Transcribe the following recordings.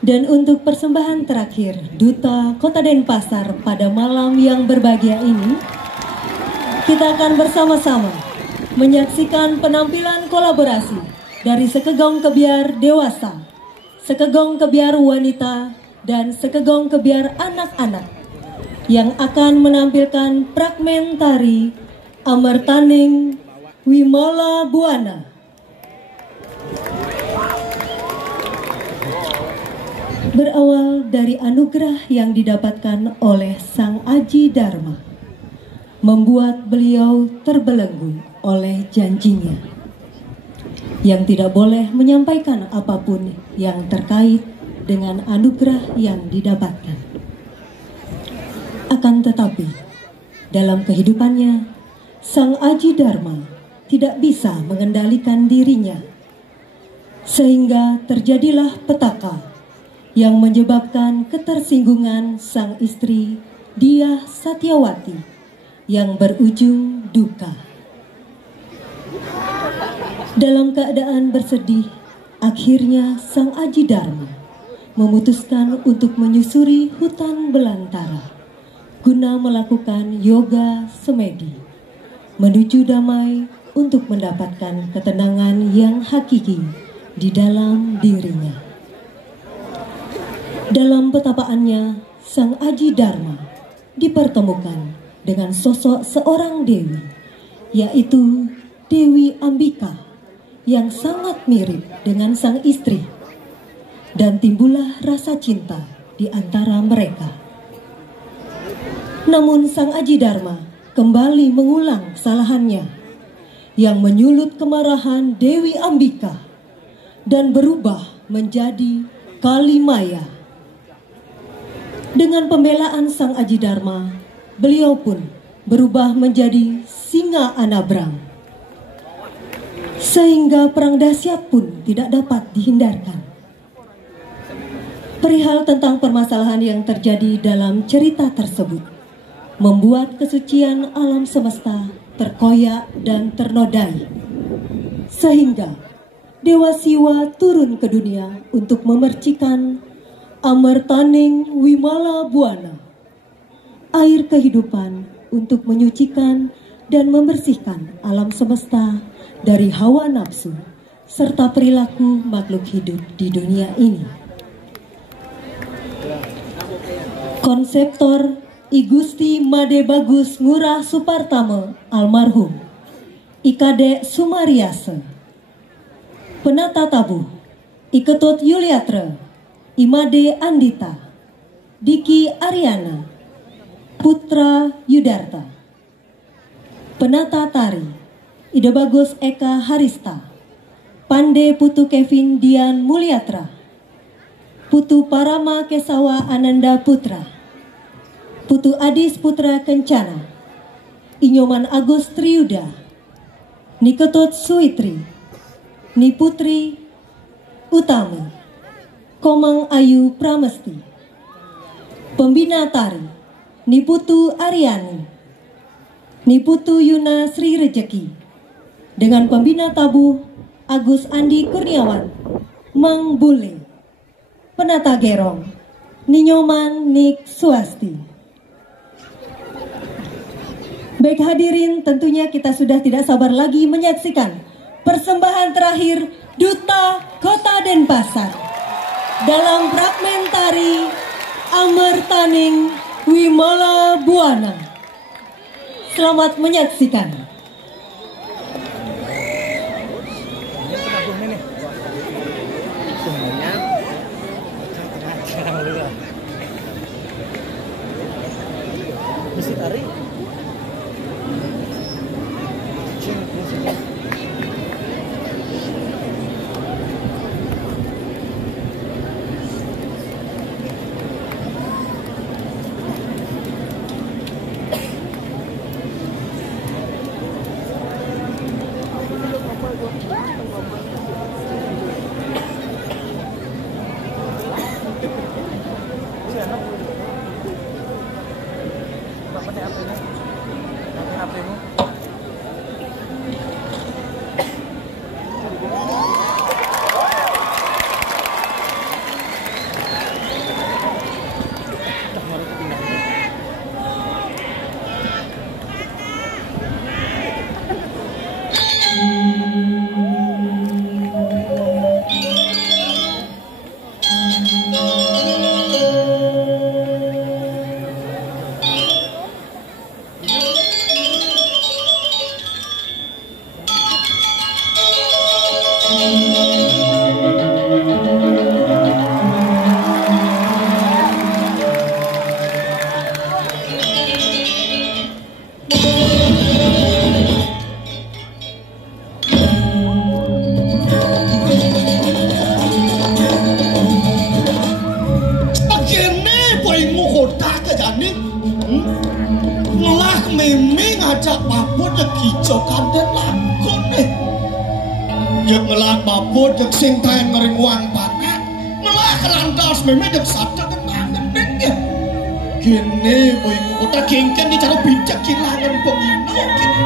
Dan untuk persembahan terakhir Duta Kota Denpasar pada malam yang berbahagia ini, kita akan bersama-sama menyaksikan penampilan kolaborasi dari Sekegong Kebiar Dewasa, Sekegong Kebiar Wanita, dan Sekegong Kebiar Anak-anak yang akan menampilkan fragmen tari Amertaning Wimala Buana. Berawal dari anugerah yang didapatkan oleh Sang Aji Dharma, membuat beliau terbelenggu oleh janjinya yang tidak boleh menyampaikan apapun yang terkait dengan anugerah yang didapatkan. Akan tetapi, dalam kehidupannya, Sang Aji Dharma tidak bisa mengendalikan dirinya, sehingga terjadilah petaka yang menyebabkan ketersinggungan sang istri Diah Satyawati yang berujung duka. Dalam keadaan bersedih, akhirnya Sang Aji Dharma memutuskan untuk menyusuri hutan belantara guna melakukan yoga semedi menuju damai untuk mendapatkan ketenangan yang hakiki di dalam dirinya. Dalam petapaannya, Sang Aji Dharma dipertemukan dengan sosok seorang dewi, yaitu Dewi Ambika, yang sangat mirip dengan sang istri, dan timbullah rasa cinta di antara mereka. Namun Sang Aji Dharma kembali mengulang kesalahannya yang menyulut kemarahan Dewi Ambika dan berubah menjadi Kalimaya. Dengan pembelaan Sang Aji Dharma, beliau pun berubah menjadi Singa Anabrang, sehingga perang dahsyat pun tidak dapat dihindarkan. Perihal tentang permasalahan yang terjadi dalam cerita tersebut membuat kesucian alam semesta terkoyak dan ternodai, sehingga Dewa Siwa turun ke dunia untuk memercikan Amertaning Wimala Buana, air kehidupan untuk menyucikan dan membersihkan alam semesta dari hawa nafsu serta perilaku makhluk hidup di dunia ini. Konseptor I Gusti Made Bagus Ngurah Supartama almarhum Ikade Sumariase, penata tabuh I Ketut Yuliatra, Imade Andita, Diki Ariana, Putra Yudarta, penata tari Ida Bagus Eka Harista, Pande Putu Kevin Dian Mulyatra, Putu Parama Kesawa Ananda Putra, Putu Adis Putra Kencana, Inyoman Agus Triuda, Niketut Suitri, Niputri Utama, Komang Ayu Pramesti, pembina tari Niputu Aryani, Niputu Yuna Sri Rejeki, dengan pembina tabuh Agus Andi Kurniawan, Mang Bule, penata gerong Ninyoman Nik Swasti. Baik hadirin, tentunya kita sudah tidak sabar lagi menyaksikan persembahan terakhir Duta Kota Denpasar dalam fragmen tari Amertaning Wimala Buana. Selamat menyaksikan. nih ngelah meme ngajak paput ya kijo kandet lakon nih ya ngelah paput ya sing tahan ngering uang pakat ngelah kelantas meme ya sadar kentang gendeng ya gini boyku udah gengken di cara bijak kilangan pengino gini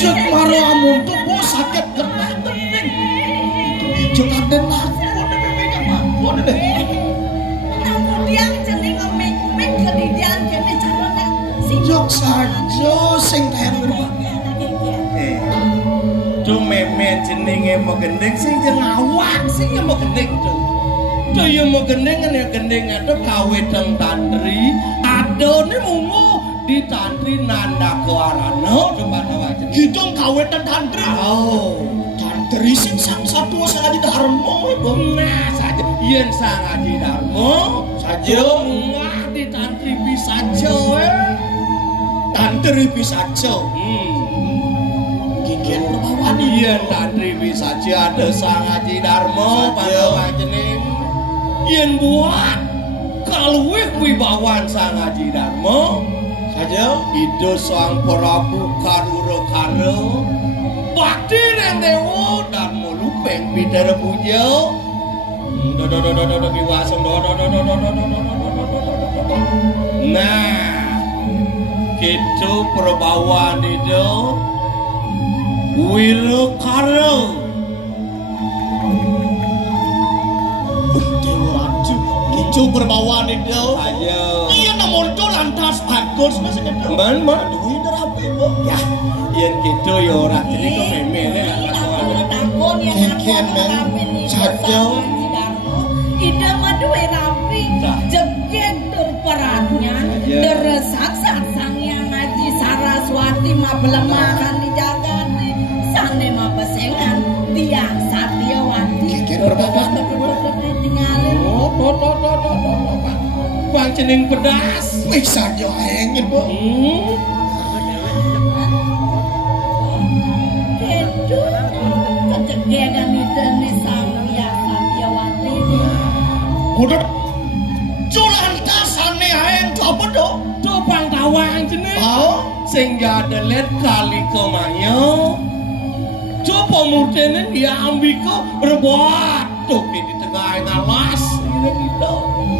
cek marah amun tuh bos sakit kentang gendeng kijo kandet lakon meme ya paput deh yang jeneng omeng-omeng kedidian kene calonnya jok saja sing tahan tuh meme jenenge mau gendeng sing jeng awak sing mau gendeng tuh ya mau gendeng kan ya gendeng ada kawedeng tantri adone mungu di tantri nanda ke arano coba wajan gitu kawedeng tantri tantri sing sang satu sangat dharma nah saja yen sang aji dharma saja mungah di tantri bisa tantri bisa gigit perbawan yen tantri bisa ada sang aji dharma pada wajening yen buat kaluwih wibawan sang aji dharma saja itu sang Prabu Karura bakti nang dewa dan mulupeng bidara puja nah itu perbawan itu Wirokara itu perbawan itu ayo iya namun itu lantas bagus masih gitu man duit rapi ya yang gitu ya orang ini kok meme takon yang saja ida maduwe rapi jeget terperatnya deresak sang yang ngaji Saraswati mabelemahan di jagane sane mabesengan tiang Satyawati gigit perbawan tinggalin pancening pedas wih saja engin bu itu kejegegan itu nih sang yang Satyawati udah culantas aneh aeng apa dong tuh pangkawang jenis sing jadelet kali kemayo coba murtenen ya ambiko berbuat tuh di tengah ngalas gitu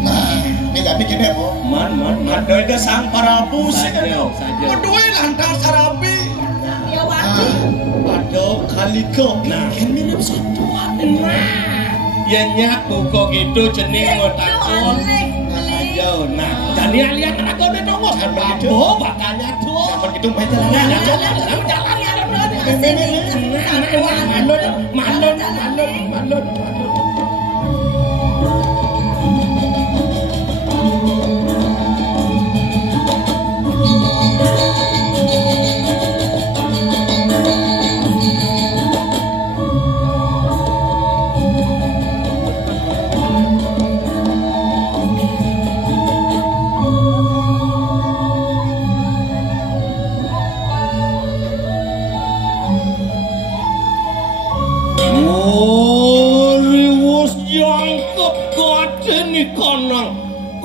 nah ini gak bikin heboh man ada itu sang Prabu saja kedua lantas Arabi Satyawati ada kaliko nah kan mirip satuan nah yang nyaku kok gitu jenis ngotakon saja nah jadi alian aku udah nongol kan begitu bakanya tuh kan begitu main jalan Malon.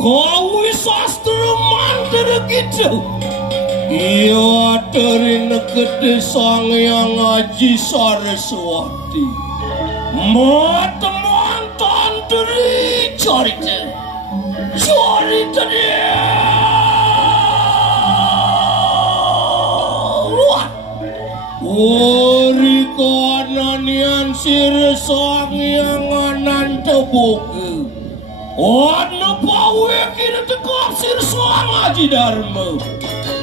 Kawi sastra mantra gitu iya dari negeri sang yang ngaji Saraswati mata mantan dari cerita dia ori kananian sir sang yang anan tebuke Ono pawe kira tekok sir soang aji dharma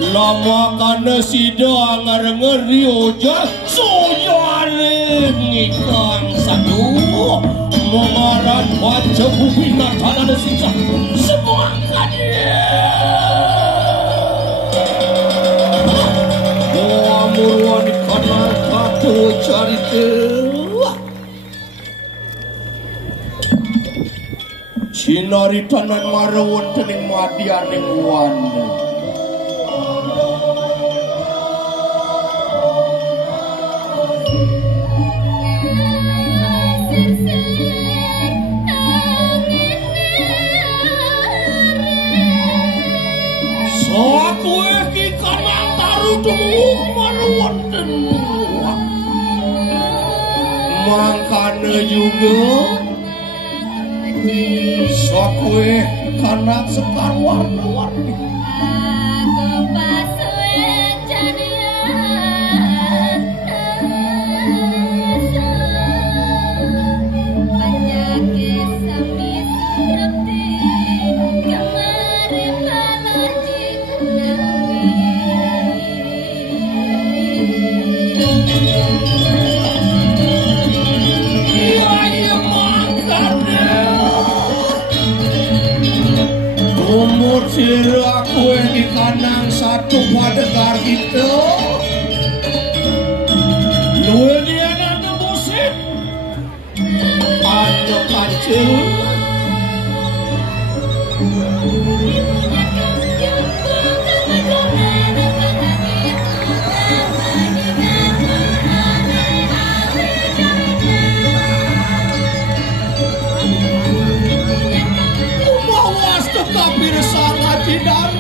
lama kana sida ngeri oja sojare ngikang satu mengaran baca bubina tanah sisa semua kadia amurwan kana satu carite Sinari tanan marawon tening madianing wanda mana juga sakwe kanak sekar warna-warni umur sira kue di kanang satu padegar itu luwe dia nana musik ada kancil tapi sangat tidak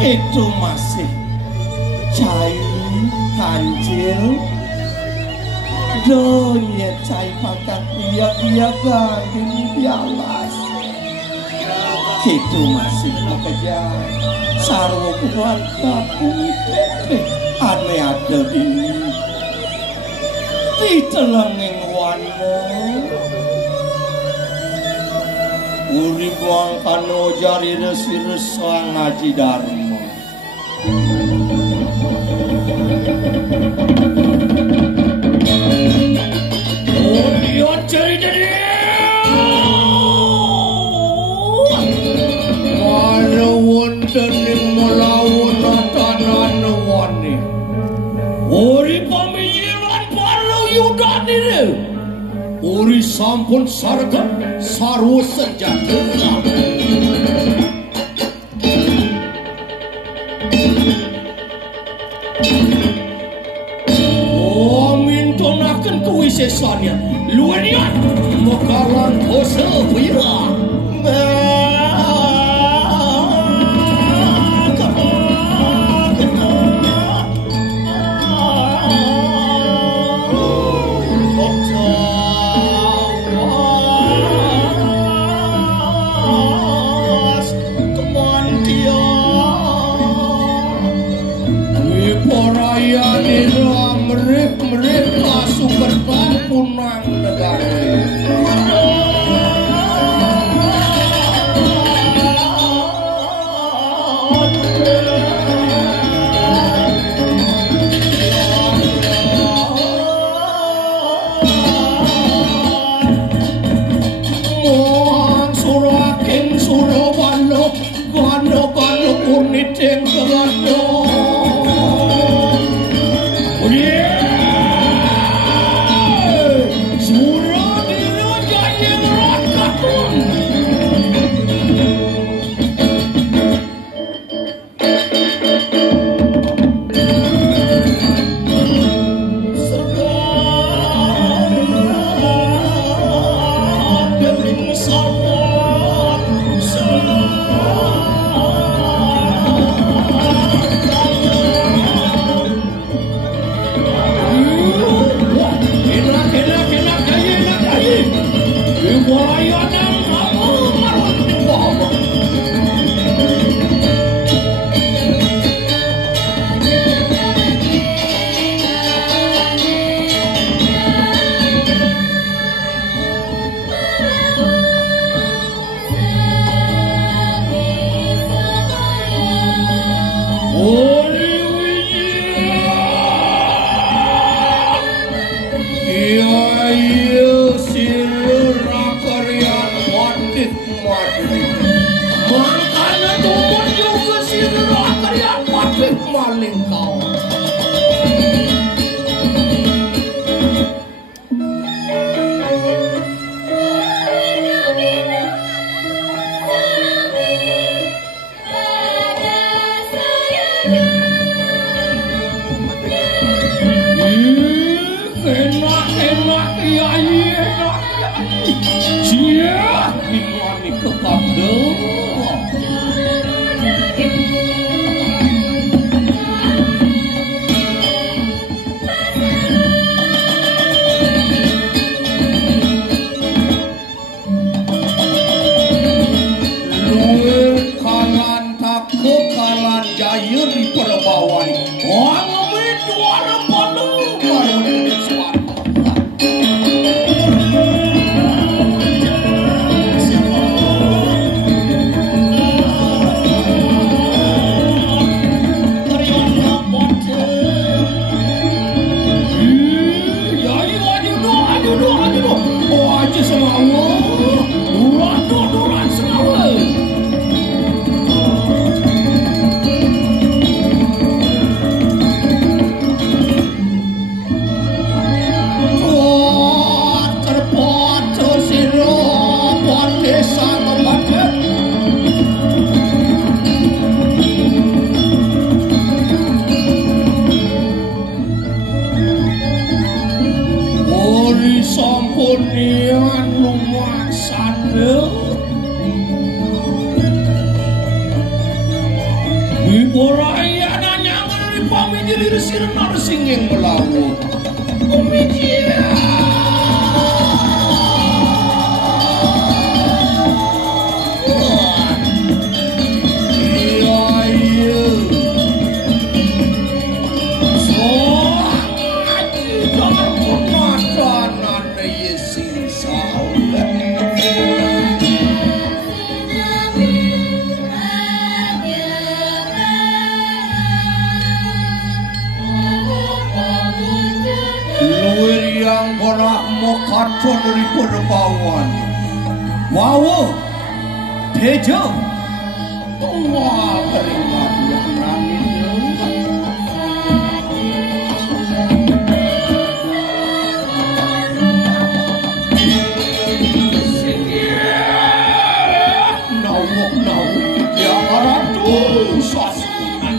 itu masih cai kancil donya cai pakat dia gini bialas itu masih bekerja sarwo kuat kapung ane ada di telenging warna urip wong kano jari resi-resa ngaji dharma lihat cerita dia walau wonten ing melawan tanan wani urip pamikiran parlo yudani uri sampun sarga sarwa sejatena mintonaken kewisesannya luanian makalan kose pira mereka superban punang negara mohon suraking surabalo gano-gano purniteng kelado Karyat Patih maling kau. Enak kiai enak sia ini kekabel luwih kalan tak kalan jayur di perbawan wong itu ada padu baru di suara. Sampunian lumaksana Wiboraya nanyangan dari pamijir sirna singing melaut pamijir katon dari perbawan wow tejo wah keringat nawuk ya aratu sasunan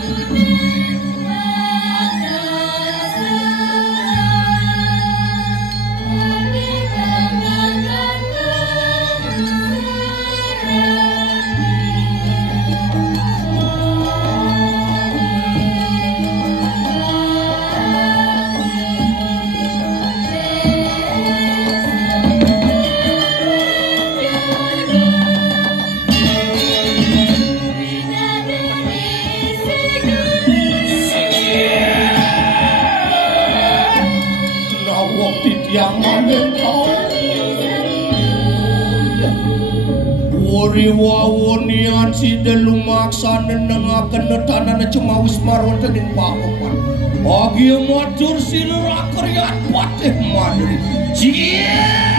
yang manen kau Wari wawonian si delumaksan nenengaken netanan cemawis marwan tening pakuman Agi matur si lera karyat Patih madri cia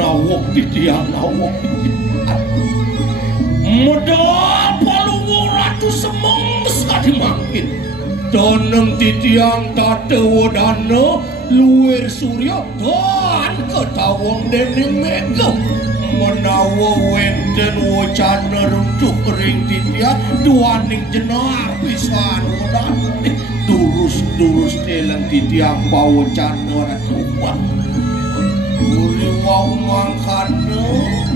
nawok titiang nawok modal palungu ratu semeng sekali mangkin doneng titiang tatewo dana luwer surya dan ketawang dening mega menawa wenten wacana runtuh kering titiang duaning jenar pisan wadan durus telang titiang pawacana ratu Uri wau mangkana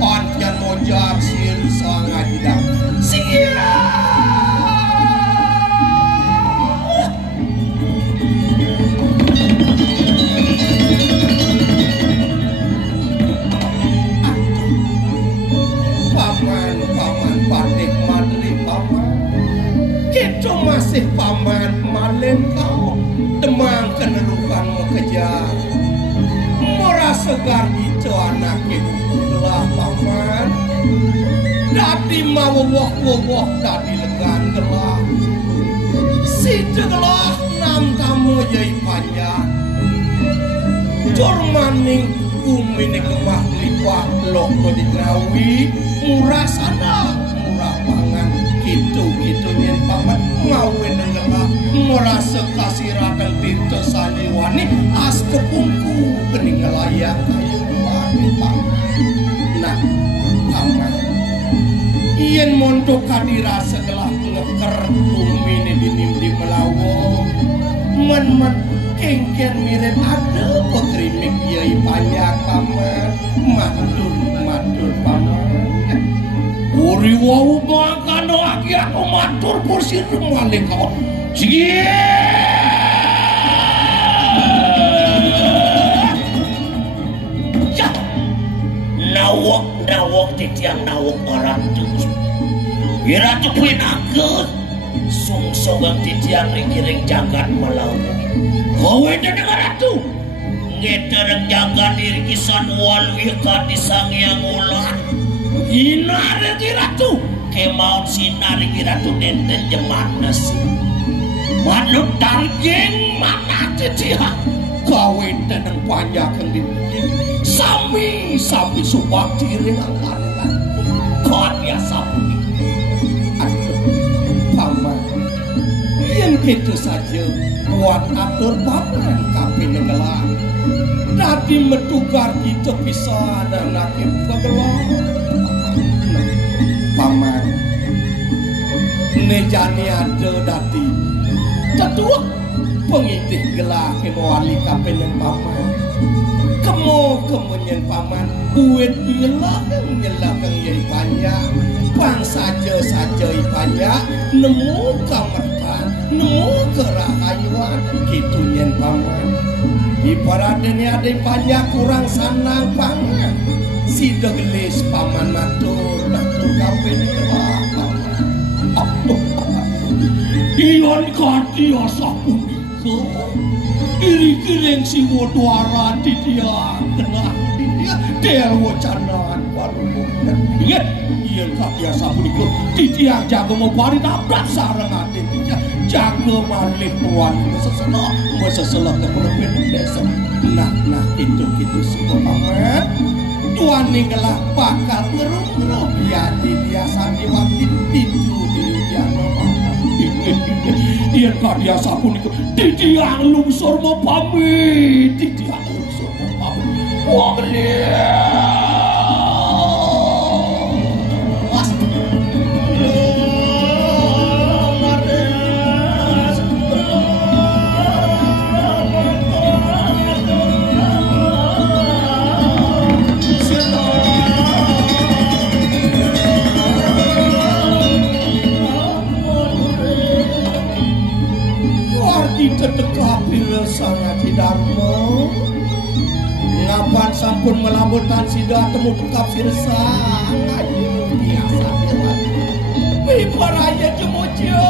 pantian mojar sir sangat tidak siap paman Patih madli paman kita masih paman malen kau demang kenerukan mengejar segar itu anak ibu telah paman dadi mawawah dadi legan gelah si jegelah nam tamu jai panjang jor maning bumi ini kemah lipat loko di Grawi murah sana murah pangan gitu nyen paman ngawin ngelah merasa kasirakan pintu saliwani as kepungku kening ngelayak kayu wani paman nah paman yen mondok kadira setelah ngeker bumi ini di Melawo men kengken mirip ada putri mikyai banyak paman matur paman uri wau makan lagi aku matur kursi rumah kau sige ya nawak titiang nawak orang tuh ira tuh pinaket sung-sungang titiang ring-ring jagat Melawu kowe dengar ratu ngedereng jagat diri kisan walwi kadi sang yang ulan inare ratu kemaun sinari ratu denten jemanas manut dargeng mana titiang kowe deneng panjang di sami subak diri ngangkaran kau biasa paman yang gitu saja buat atur paman kapi ngegelar tadi metugar kita bisa ada nakib kegelar paman nejani ada dati tetua pengitih gelar kemawali kapi neng paman kemenyen paman buat nyelah yai banyak pang saja banyak nemu kamerkan nemu kerahayuan gitu nyen paman ibaratnya ada banyak kurang sanang pangan si degelis paman matur kapin ion kati asapun iri-iring si wodwara di dia kena di dia delwo canaan baru iya biasa pun di dia jago mau bari tabrak sarang hati dia jago balik tuan seselah ke penerbit desa nah itu semua paman tuan ini gelap bakal ngerung ya di dia sandiwati itu di dia iya kak dia sapun itu tidiang lungsur mau pamit tidiang lungsur mau pamit wah bener sangat Darmo ngapan sampun melambutan sida temu bekap sirsa ayo biasa bibaraya jemojo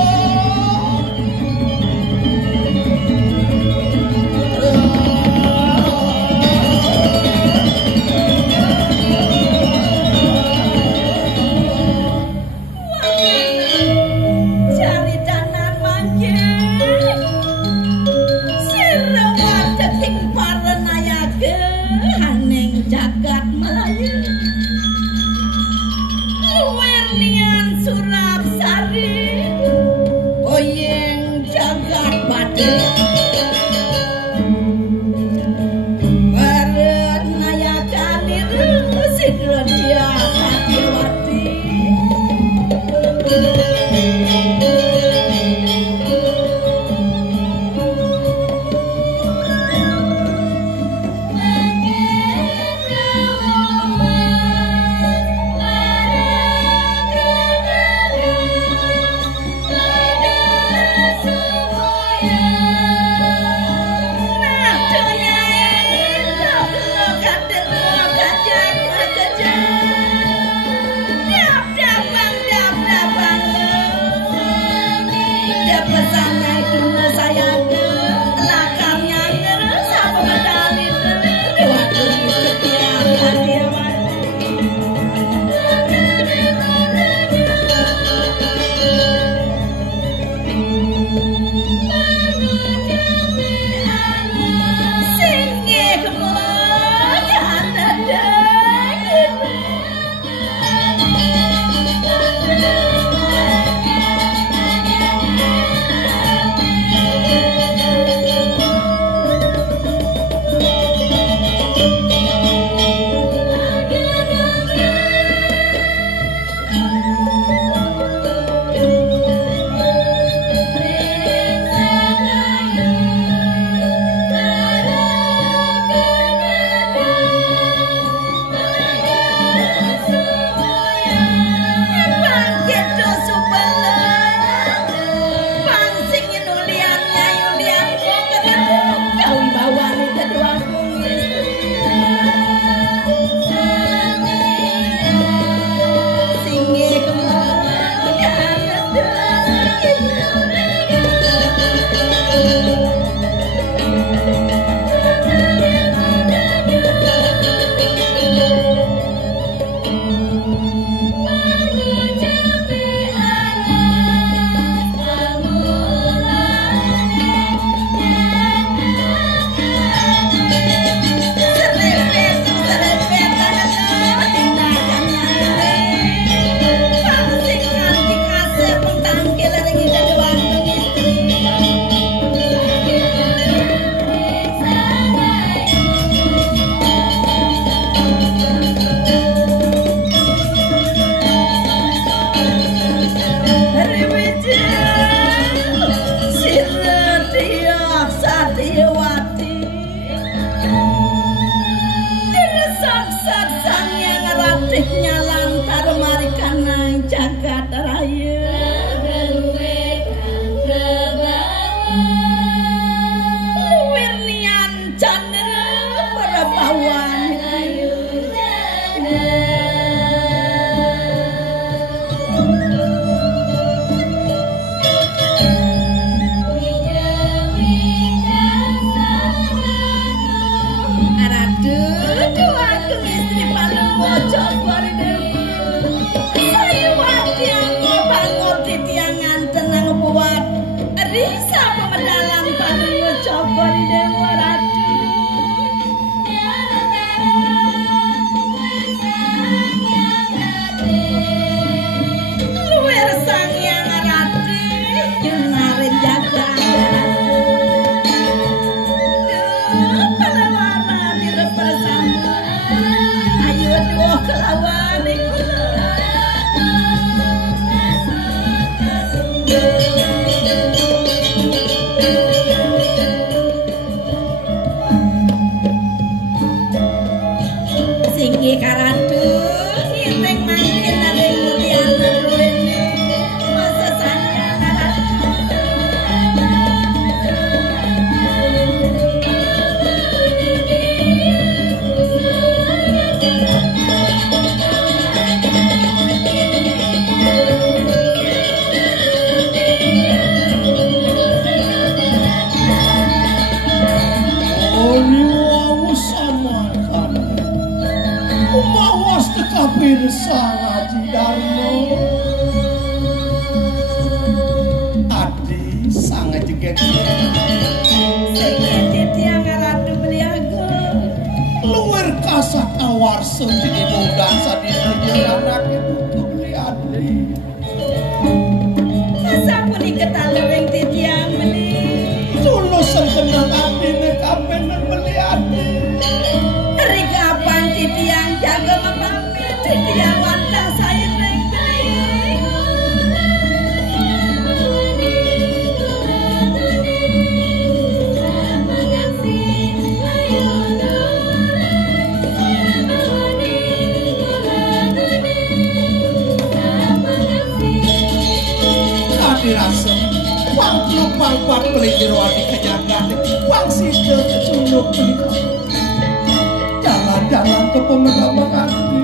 Jalan-jalan ke pemakaman hati.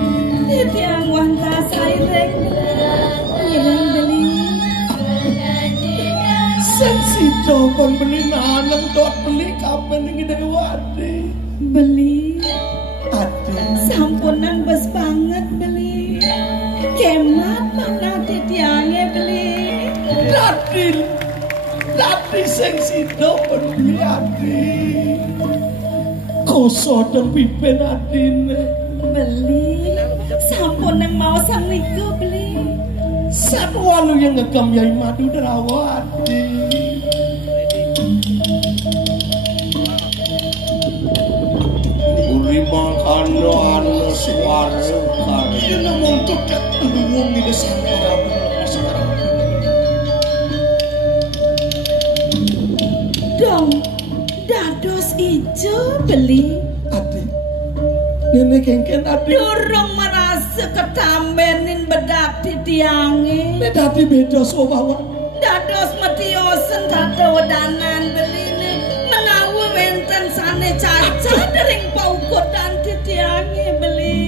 Tiang wanta saireng beli. Sensi coba beli nanam dot beli kapan ini dewati. Beli. Aduh. Sampunan bes banget beli. Kemat mana tiangnya beli. Dati sensi coba beli hati. Koso dan pimpin adine beli sampun yang mau sang niku beli satu walu yang ngegam Yai Madu Drawati uri mangkano anu suara kari ini namun tudak peluang ini sangat dong dados ijo beli adik nenek kengken adik durung merasa ketambenin bedak di tiange bedati beda sobawa dados metiosen tata wedanan beli nih menawa wenten sane caca dering paukutan di tiange beli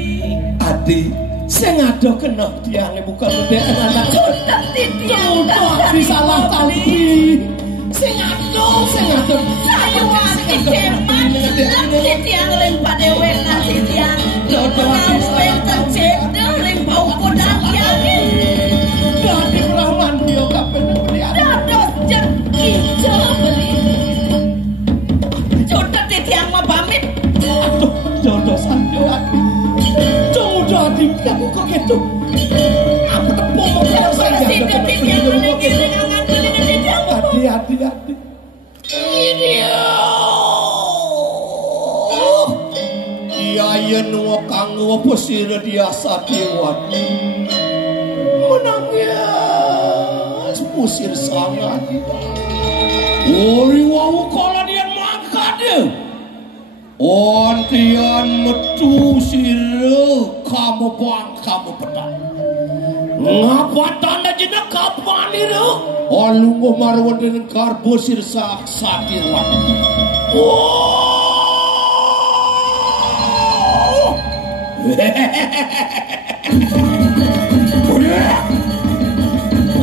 adik saya ngado kena tiange bukan bedekan anak sudah di tiang tapi salah tapi saya ngado saya wangi keman nanti tiang ring pada wetan si tiang menang wenten cedel ring bau kodang tiange dari rahman dia kapan beli dados jeng ijo beli jodoh di tiang mau pamit aduh jodoh sanjo hati jodoh hati aku kok gitu aku tepung mau kaya saya tidak di tiang ring ring angan ring di tiang hati ini iya nuwa kanggo pesir diasa dewan menangis pusir sangat uri wawu kala dia mangkat dia ontian metu sire kamu bang kamu pedang ngapa tanda jenak kapan itu alu ngomarwan dengan karbo sirsak sakiran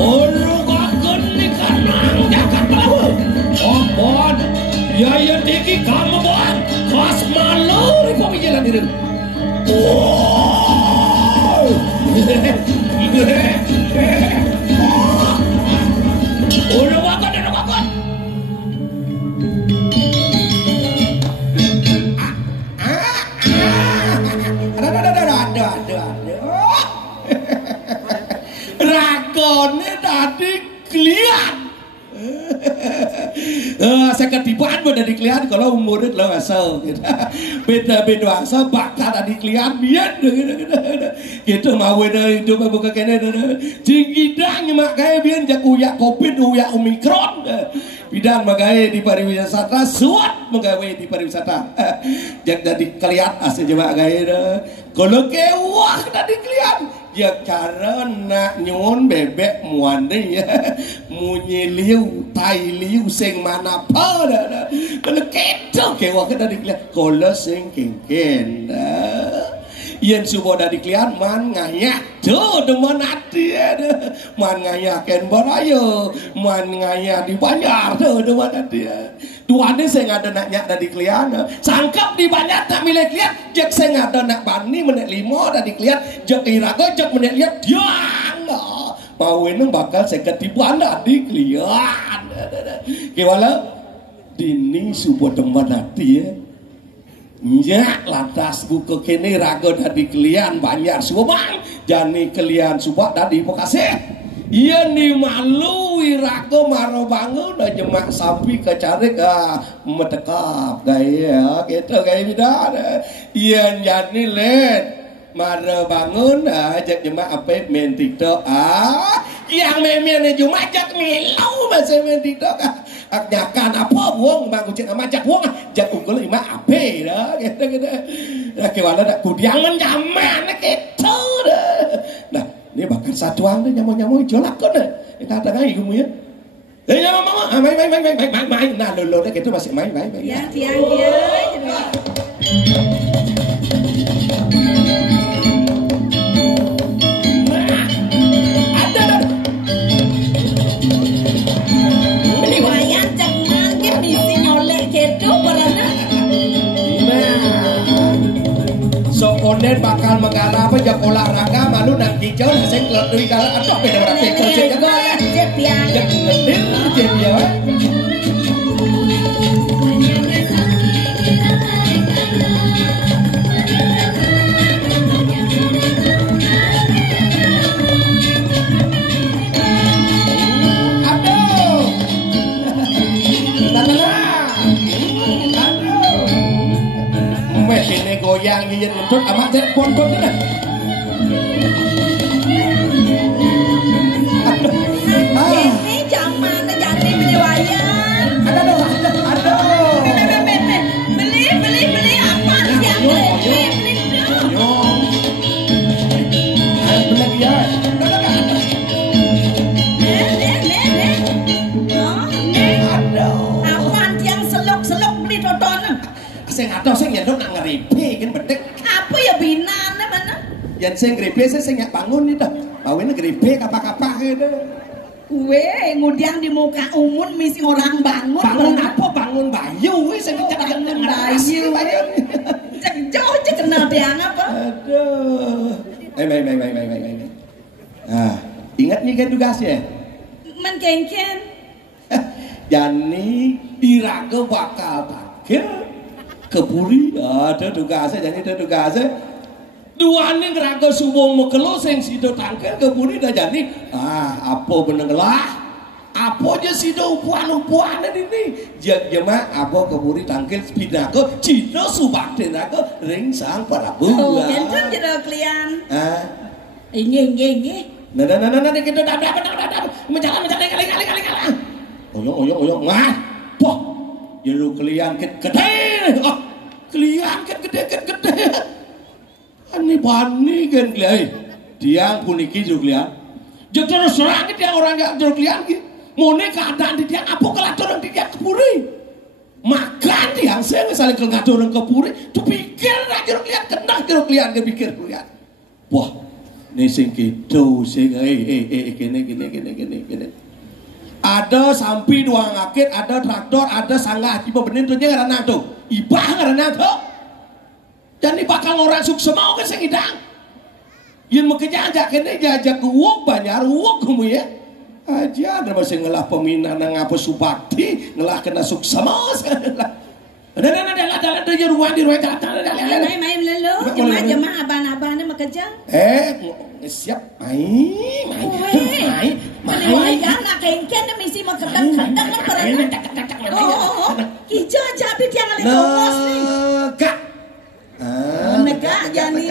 ulu kakun ni kanang jakat tahu apaan ya tiki kamu buat kas malu ribu jalan diri Udah bangun. Aduh. Ragone tadi kelian. Saya ketiban udah di kelian kalau umurnya lo asal gitu. Beda asal bakal tadi kelian biar gitu mau itu buka kene tinggi dang mak kayak biar jak uyak covid uyak omikron bidan makanya di pariwisata suat menggawe di pariwisata jak tadi kelian asal coba gaya kalau kewah tadi kelian ya cara nak nyun bebek muane ya munyi liu tai liu sing mana pa kalau keto kewah tadi kelian kalau sing kengken yen subuh dari kelian man ngayak tuh demen hati man ngayak ken barayo man ngayak di Banjar tuh demen hati duane saya ngada nak nyak dari kelian sangkap di Banjar tak milih kelian jek saya ngada nak bani menit 5 dari kelian jek irago jek menit lihat diang mau ini bakal saya ketiban di kelian gimana dini subuh demen hati nya lantas buku kini rago dari kelian Banjar subang jani kelian subak dari Bekasi iya nih malu rago maro bangun dan jemak sampai ke cari ke metekap gaya gitu gaya bidan iya jani led maro bangun ajak jemak apa main TikTok yang main cuma ajak milau masih main TikTok nyakan apa buang bang kucing sama jak buang jak unggul lima ape dah gitu nah kewala dah kudiang menjaman gitu dah nah ini bakal satuan deh nyamuk jolak kok deh kita ada ngai kamu ya mama main nah lo deh gitu masih main ya tiang dia so onen bakal mengarah apa jak olahraga malu nak hijau saya keluar dari kalau atau beda berapa kerja jaga jak ngedir dia ini goyang nyiyin ngentut amat jet pon-pon kan ini zaman jadi beli wayang aduh beli apa siang beli dia apaan yang selok beli tontonan saya nggak tahu saya nyedok nak ngeripe kan bedek apa ya binan mana yang saya ngeripe saya nggak bangun nih dah bawanya ngeripe kapak-kapak gitu kemudian di muka umum misi orang bangun apa bangun bayu saya bicara bangun bayu cek jauh cek kenal tiang apa aduh ingat nih kan tugasnya menkengken Jani diraga bakal takir kepuri ada tugasnya jadi ada tugasnya dua nih ngeraga subuh mau kelo sing sido tangkel kepuri dah jadi apa benenglah apa aja sido upuan ini jema apa kepuri tangkel pinago cino subak denago ring sang Prabu enten jadi klien ini nah kita dapat menjalan kali oyong ngah poh ya lu klien gede klien gede ani bani kan klien diang puniki juga klien jeung terus serang dia orang gak terus klien ki mone keadaan di diang apa kelatur di diang kepuri makan diang saya saling ngatur kepuri tu pikir nak terus klien kendak terus klien ke pikir klien wah ni sing kitu sing gini ada sampai dua ngakit, ada traktor, ada sanggah tipe benin tuh dia karena tuh ibah karena tuh jadi bakal orang sukses mau ke sing idang Yen makejajak kene jajak uwok banyak uwok kamu ya. Aja ada masih ngelah peminan nang apa Supati ngelah kena suksama lah. Ada ya ruang di ruang Main lelo, jemaah abang-abangnya makerja. Siap main. Maliwaya nak kengken na misi makadang-kadang na parang. Oh, kijo aja abit yang alih kongos ni. Negak. Negak jani.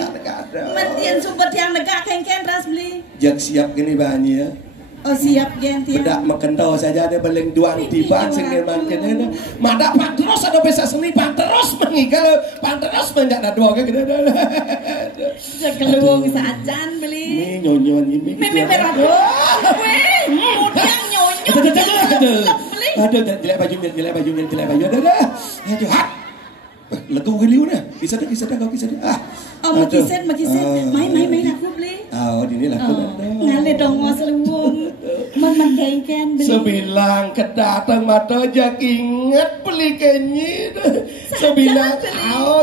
Mentian subat yang negak kengken ras beli. Jak siap gini banyak. Oh siap ganti. Bedak makendo saja ada beling duang tiba singin makin ini. Madak pak terus ada bisa seni pak terus mengigal pak terus menjak ada dua gitu. Sekeluang sajan beli. Ini nyonyon ini. Meme merah. Weh, mudang nyonyon. Aduh, jelek baju. Aduh, hat. Legu giliu dah. Kisah dah kau kisah dah. Oh, makiset. Main aku beli. Oh, ini lah. Ngale dongos luwung. Man kengken beli. Sebilang kedatang mata jak ingat beli kenyi. Sebilang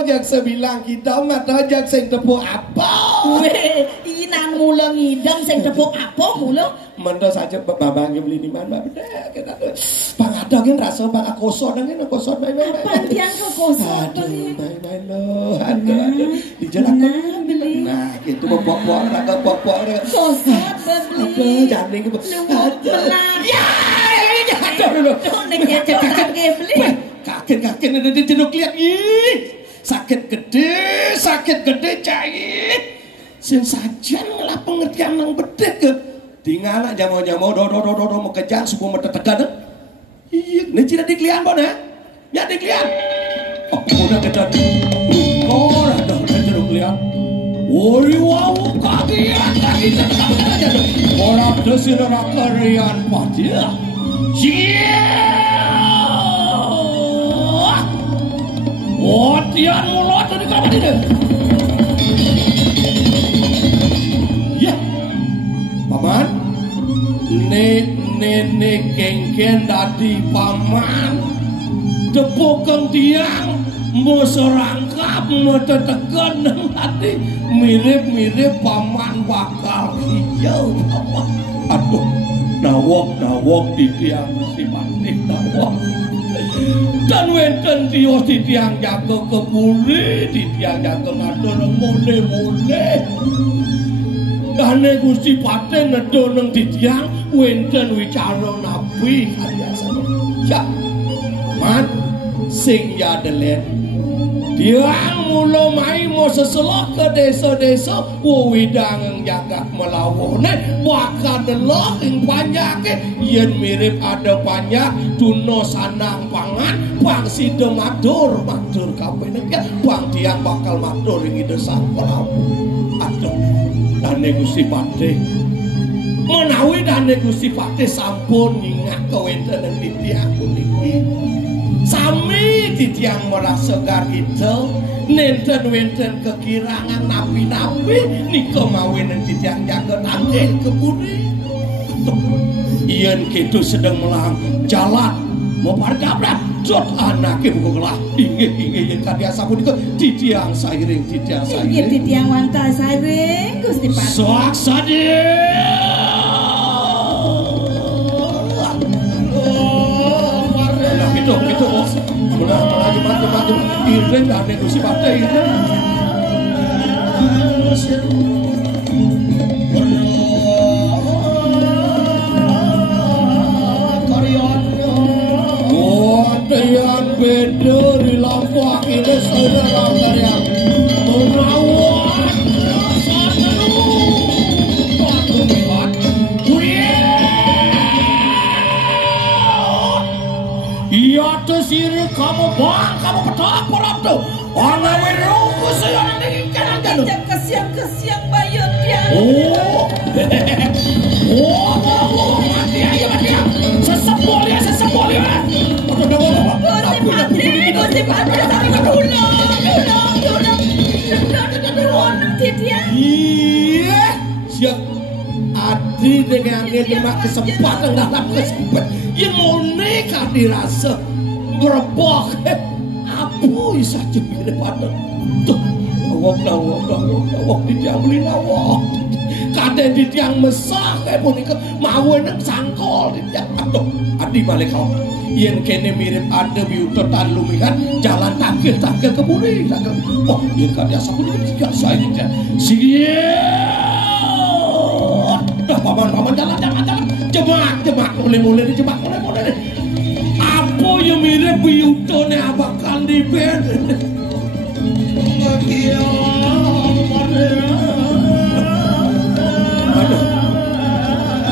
jak sebilang kita mata jak sing tepuk apa. Weh, inan mula ngidam sing tepuk apa mula. Mendo saja babangnya beli di mana beda kita tuh. Pangada kan rasa bang koso dengan koso main. Apa tiang ke koso? Main lo. Aduh. Dijelakan beli. Nah, itu popok raga popok. Koso beli. Jangan ke. Ya. Aduh. Beli. Kakek ada di jeduk lihat. Sakit gede cair. Sen saja ngelah pengertian nang bedek ke. Tinggal nak jamu do mengejar subuh metetekan. Iya, ni cina diklian pun ya diklian. Oh, udah kita. Oh, dah jeruk lian. Woi, wow, kagian. Orang desi orang kerian padia. Cia. Oh, tian mulut tadi kau tadi. Ya, paman. Nenek kengken dadi paman depokeng tiang mau serangkap mau tetekan hati mirip paman bakal hijau. Aduh, nawok di tiang si panik nawok. Dan wenten tios di tiang jaga kebuli di tiang jaga ngatur mule. Dane Gusti Paten nedoneng ditiang wenten wicara nabi kaliasa. Ya. Man sing ya delen. Tiang mulo mai mo seselok ke desa-desa widang jagat melawone bakal delok ing panjake yen mirip ada panjak tuno sanang pangan bang sida matur kabeh nek bang tiang bakal matur ing desa Prabu. Aduh. Dane Gusti Patih menawi dane Gusti Patih sampun ingat kewenten ing titiang puniki sami titiang merasa garito nenten wenten kekirangan napi-napi nika mawin ing titiang jaga nangge kebudi yen kitu sedang melang jalan mau pargabrak jot anake buku kelah inggih kadiasa punika titiang sairing inggih titiang wanta sairing Gusti Patih sok sadie nah gitu melaju iring dane Gusti Patih Tiang beda di lampu ini saudara kalian merawat aku melihat iya tesiri kamu bang kamu petak porap tuh ana meruku saya ini kanan kesiang bayut dia mati aja sesepol ya Gusti Patih tapi kedulung titiang iya siap adi dengan lima kesempatan dalam kesempatan yang mau nikah dirasa berebok apu saja bila pada tuh nawak di jam beli nawak kadek di tiang mesah kayak punika mawen sangkol di tiang. Aduh, adi balik kau. Yen kene mirip ada biuto tan lumihan jalan takir keburi. Oh, yen kadek asap ini tiga saya ini. Siap. Dah paman jalan. Jebak mulai jebak. Apa yang mirip biuto ne abakan di bed. Aduh,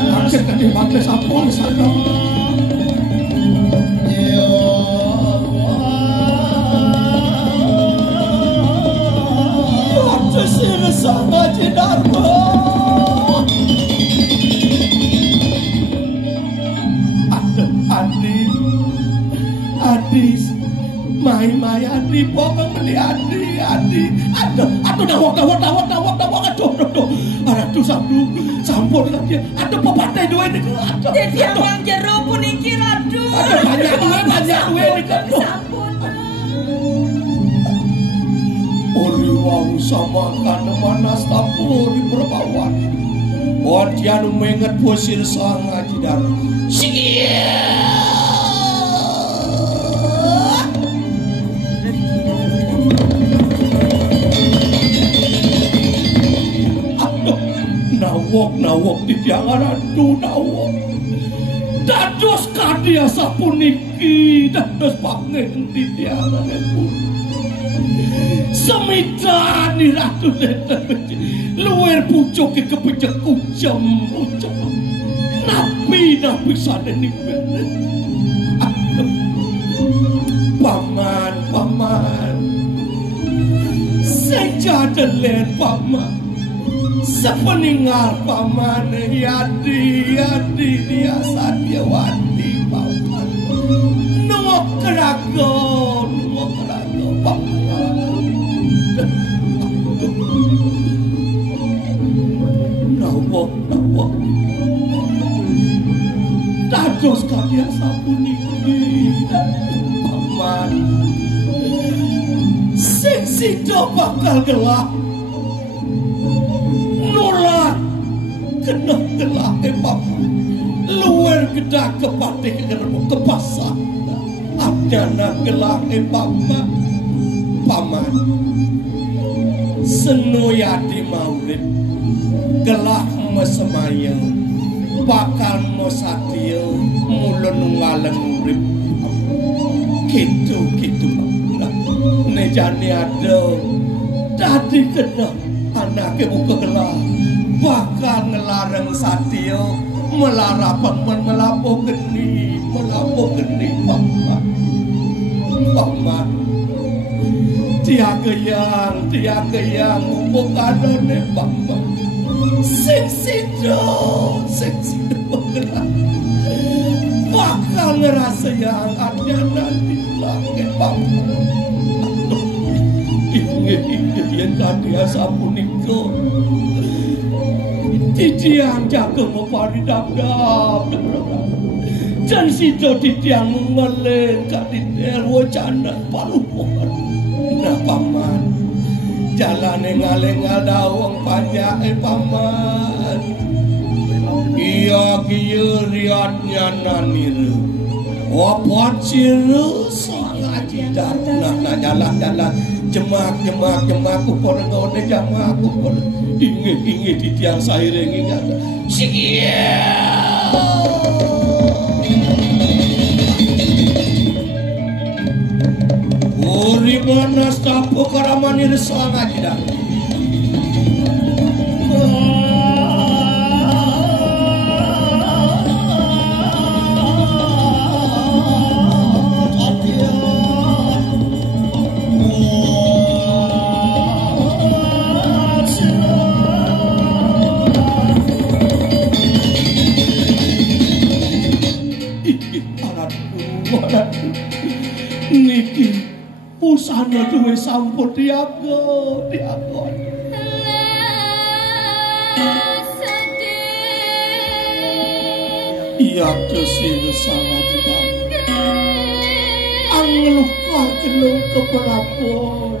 akhir kadek batas apa di sana? Sama Dharma Adi mai Adi pokok meni Adi aduh dawak aduh sampun dia aduh pepatai dua ini aduh dia wang jero puniki aduh banyak duwe iki sampun Ori wong sama kan manas tapuri berbawan. Wadian menget posir sang Haji Dharma. Aduh, nawok di tiangan aduh nawok. Dados kadia sapuniki dados pangen di tiangan pun. Semitani ratu luar pucuk ke kepejak kujam nabi sana ni paman sejadah len paman sepeninggal paman yadi dia satyawati paman nungok keragon paman nawok dados kalian sapuniki paman sing sida bakal gelap nolak kena gelap paman luar gedak kepatih ke pasar adana gelap paman senuyati maurip gelah mesemaya bakal mosatya mulun ngaleng urip gitu nejane ada dadi kena anake uga gelah bakal ngelarang satya melarapan melapo geni paman tiaga yang upokadone paman sing sido bakal ngerasa yang ada nanti lagi paman yang tadi asapuniko titiang jaga mopari dap dan sido titiang mengeleng kadidel wacana paluan nah paman jalan ngaleng dawang panjang paman iya kieu riatnya nanir wapat siru sang Haji Dharma nah jalan jemak upor ngone jamak upor inget di tiang saireng ingat Uri manas tapo karamani sang Haji Dharma niki pusana duwe sampun diago iya kesir sama juga angluka kenung keberapun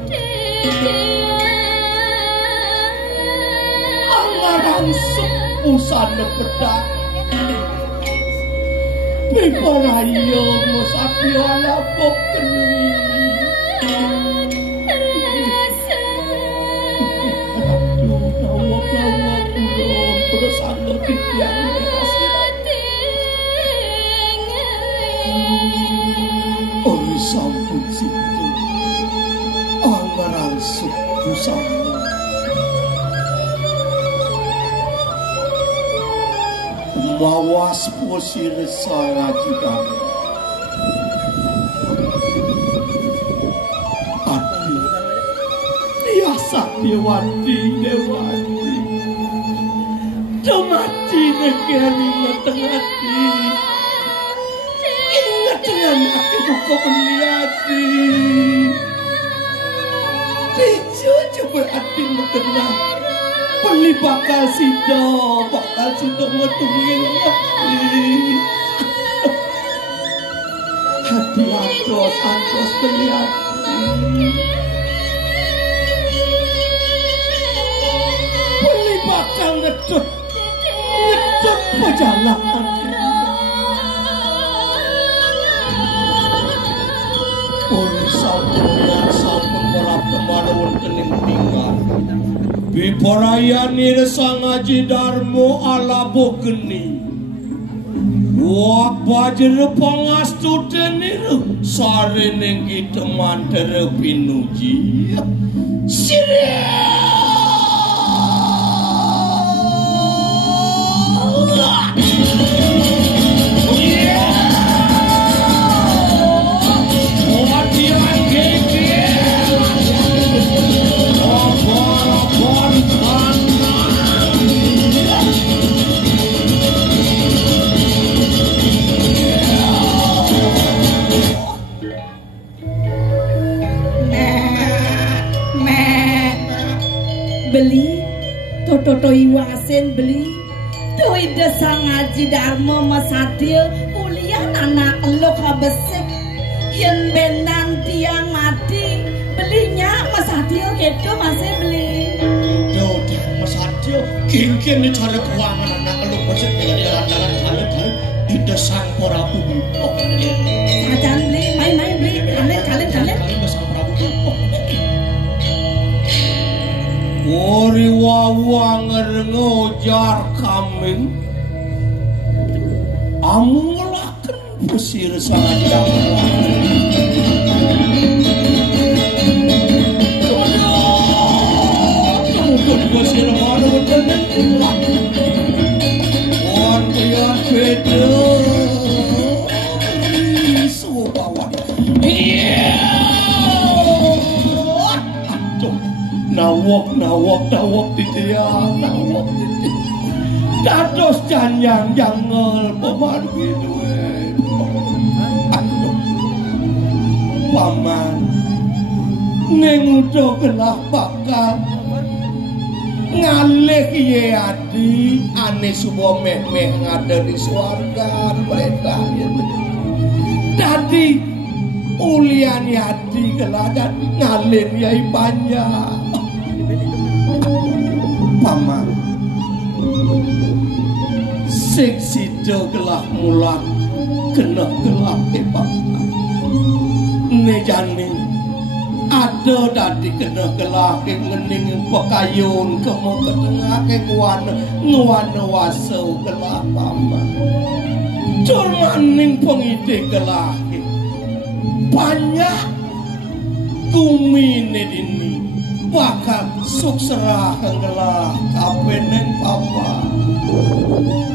angarang pusana pedang Biparayo Masatyo alapok keni Tawa-tawa kulon bersama tiang Oi sampun situ Amarang busana Mawas posir sangajidan Aduh biasa Dewati Demati negeri ngetengati Ingat dengan aku buka meliati Dicu coba hati ngetengah Peli bakal sido ngetungin hati Hati antos meliati Peli bakal ngecut perjalanan sampun merap kemarun kening tinggal Biparayani Sang Aji Darmo alabo geni Wak bajer pangastu deniru Sare nenggi teman tere pinuji beli toto iwasen beli doi Sang Aji Darmo Masatyo kuliah anak lo kabesek yen benan tiang mati belinya Masatyo gitu masih beli Yaudah Masatyo Genggen ini cara keuangan anak lo besek dengan jalan-jalan di desang Prabu Bipok sajan beli main-main beli kalian desang Prabu Bipok Wari wawang ngojar kaming Amulaken pesir Sang Aji Darmo Kemudian pesir mana bener Wan pian beda Semua bawa Nawok di dia dados janyang jangel pemargi duit paman ning udo gelah bakal ngalih ye adi ane subuh meh ngada di swarga mereka dadi uliani adi gelah dan ngalih yai banyak paman sing sida gelah mulat kena gelah paman nejane ada dadi kena gelah ngening pekayun kemo ketengah ke nguwana waso gelah paman cur maning pengide gelah banyak kumine dini bakal suksera gelah kapeneng papa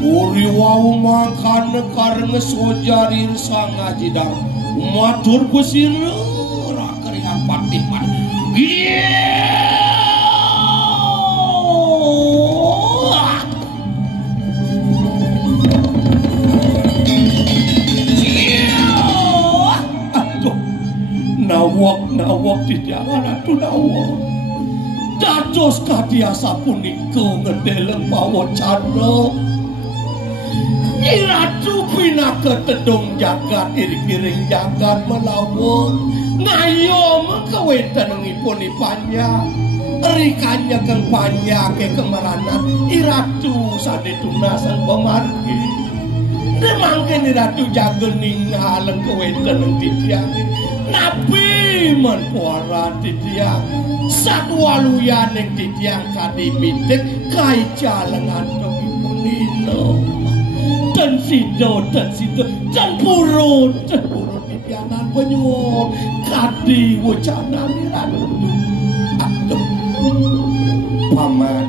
uri wau makan karena sojari Sang Aji Darmo matur busir ora keringan patih nawak di jalan atuh nawak dados kadiasa punika ngedeleng pawocana Ratu pinaka tedung jagat iring-iring jagat melawon ngayom kewetanengipun ipanya rikanya kang panyake kemaranan iratu sade tunasan pemargi demangke iratu jagening haleng keweten nang titiang nabi men puara titiang satwaluyan ning titiang kadipitik kai jalengan nino dan sido dan purun titianan penyuwun kadi wacana iratu atuh paman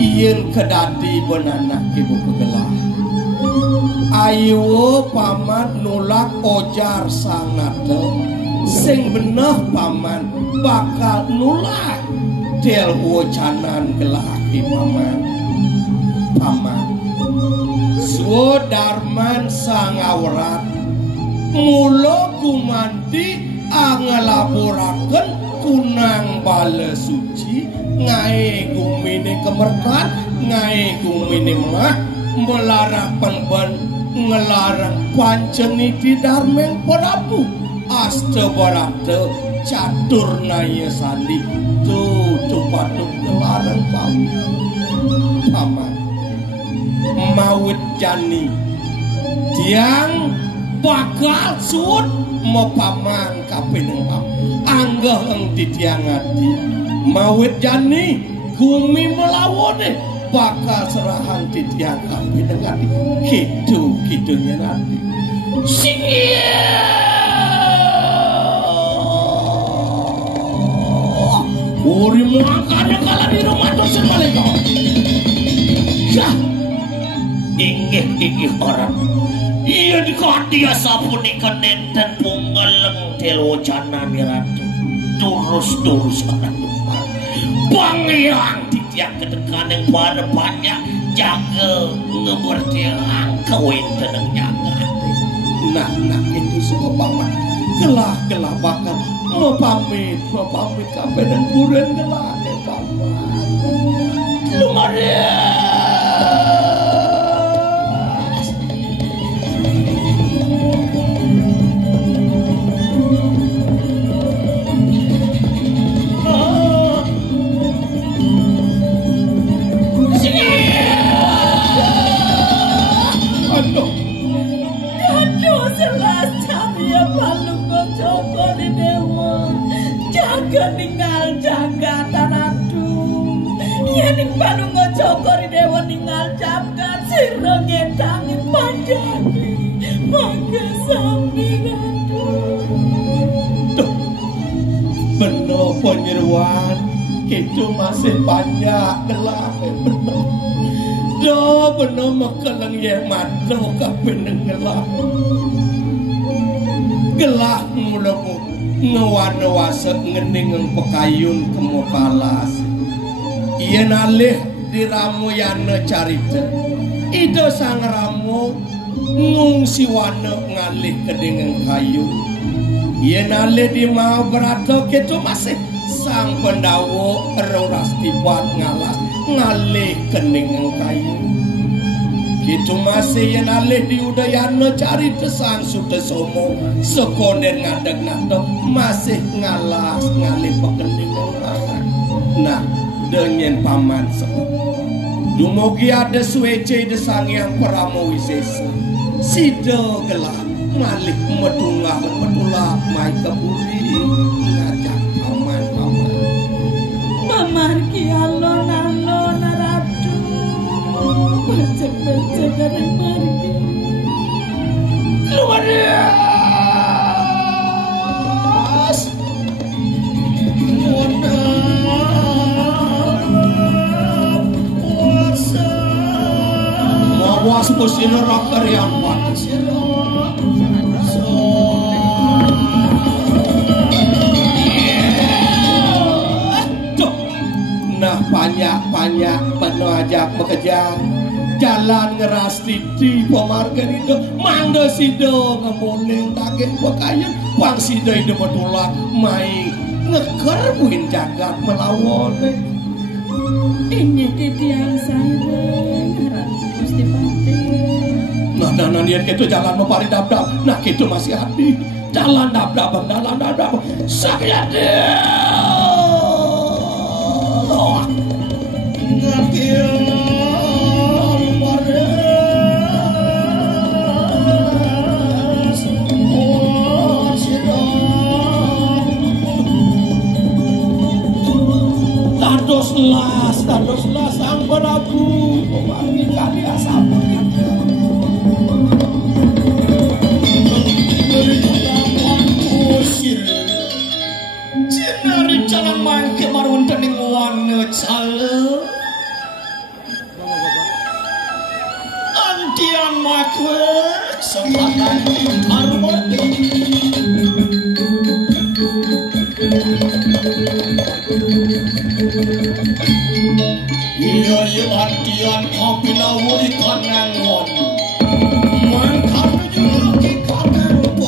yen kedati benanak ibu kegelah ayo paman nolak ojar sangate sing beneh paman bakal nolak del wacanan gelaki paman Sudarman sangawrat mula gumanti angelaburaken kunang bala suci ngae gumine kemerkan ngae gumine mah melarang penben ngelarang panceni di darmeng Prabu asta barata catur naya sandi tuh patut ngelarang paman mawit jani tiang bakal sud mepamang kapinengam anggah eng titiang ati mawit jani gumi melawone bakal serahan titiang kapinengam gitu-gitunya nanti uri muangkanya kala di rumah dosen malaikat ya inggih orang iya dikatia sapuni kenenten pungeleng telwacana miratu turus anak lupa pangyang titiang kedekan yang pada banyak jaga ngebertiang kewenten yang jaga nah itu semua paman gelah bakal mau pamit kabeh dan buren gelah paman lumayan ninggal jagatan aduh yen balung Joko Dewa ninggal jagat sira ngedangi panjang mangke sami aduh bener penyeruan itu masih banyak gelah bener mekeleng ye madu kapeneng gelah mulamu ngewana-wasa ngening pekayun kemopalas iya nalih diramu yana carita ida sang ramu ngungsi wana ngalih kedingan kayu iya nalih di Mahabharata gitu masih sang pendawo eroras tibat ngalas ngalih kedingan kayu gitu masih yang alih di Udayana cari tesan sudah somo sekonden ngadeg nado masih ngalas ngalih pekening ngalas nah dengan paman sebut dumugi ada suwece desang yang Paramo Wisesa sido gelah malih medungah medulak mai keburi ngajak paman mamarki alon-alon ratu becek dari margi luar biasa mawas kusino rakar yang patis nah banyak penuh ajak bekerja jalan ngeras titi pemargan itu mangga sido ngemuling takin pekayan wang sido itu betulak main ngekerbuin jagat melawan ini titiang saya Gusti Pati nah dia gitu jalan mempari dap-dap nah gitu masih hati jalan dap-dap sakit Dados las ang berabu Kumangi kali asap Dari kelaman kusir Cinari jalan mangke marun tening wane cale Antian makwe Sempatan harmoni Iya antian kopi lawur ikan ngangon Mangkap juga ikan ngangon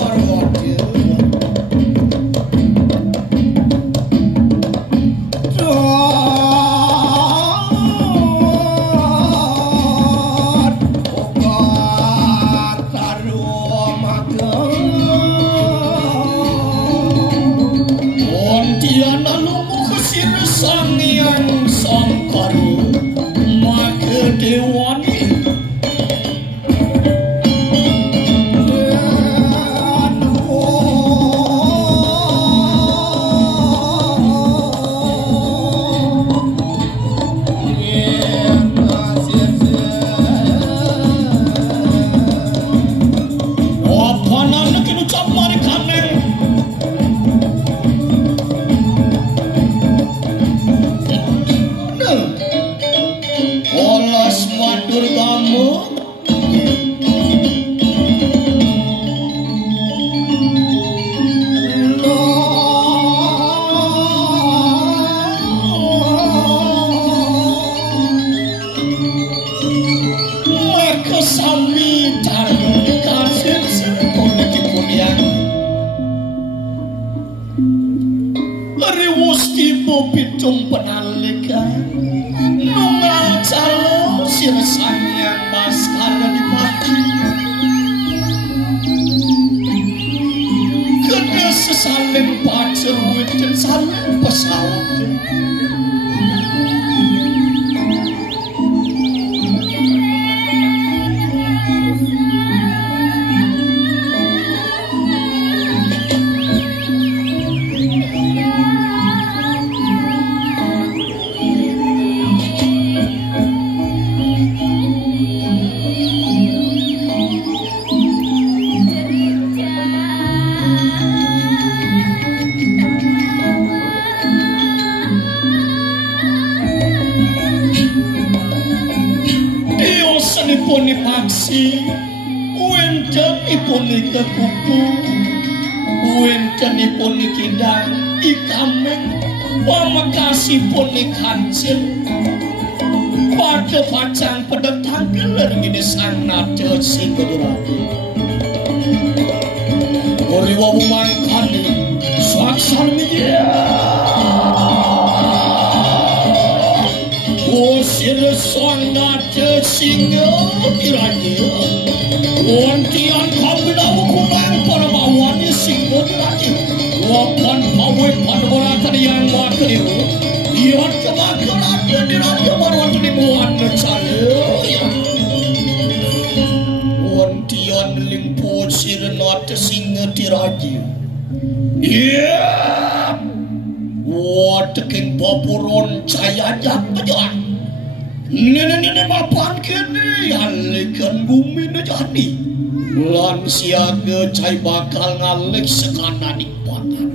siaga cai bakal ngalik sekana nikmatan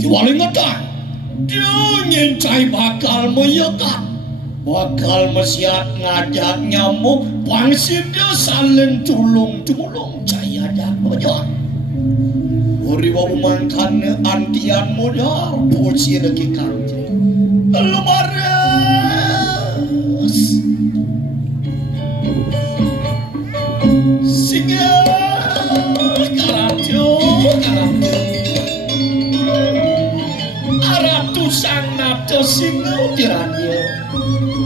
kecuali ngedang dia cai bakal meyekat bakal mesiat ngajak nyamuk pangsit dia saling tulung cai ada pejalan uri wabu mangkane antian modal poci lagi kanji lemares singa aratusan nada singa diranya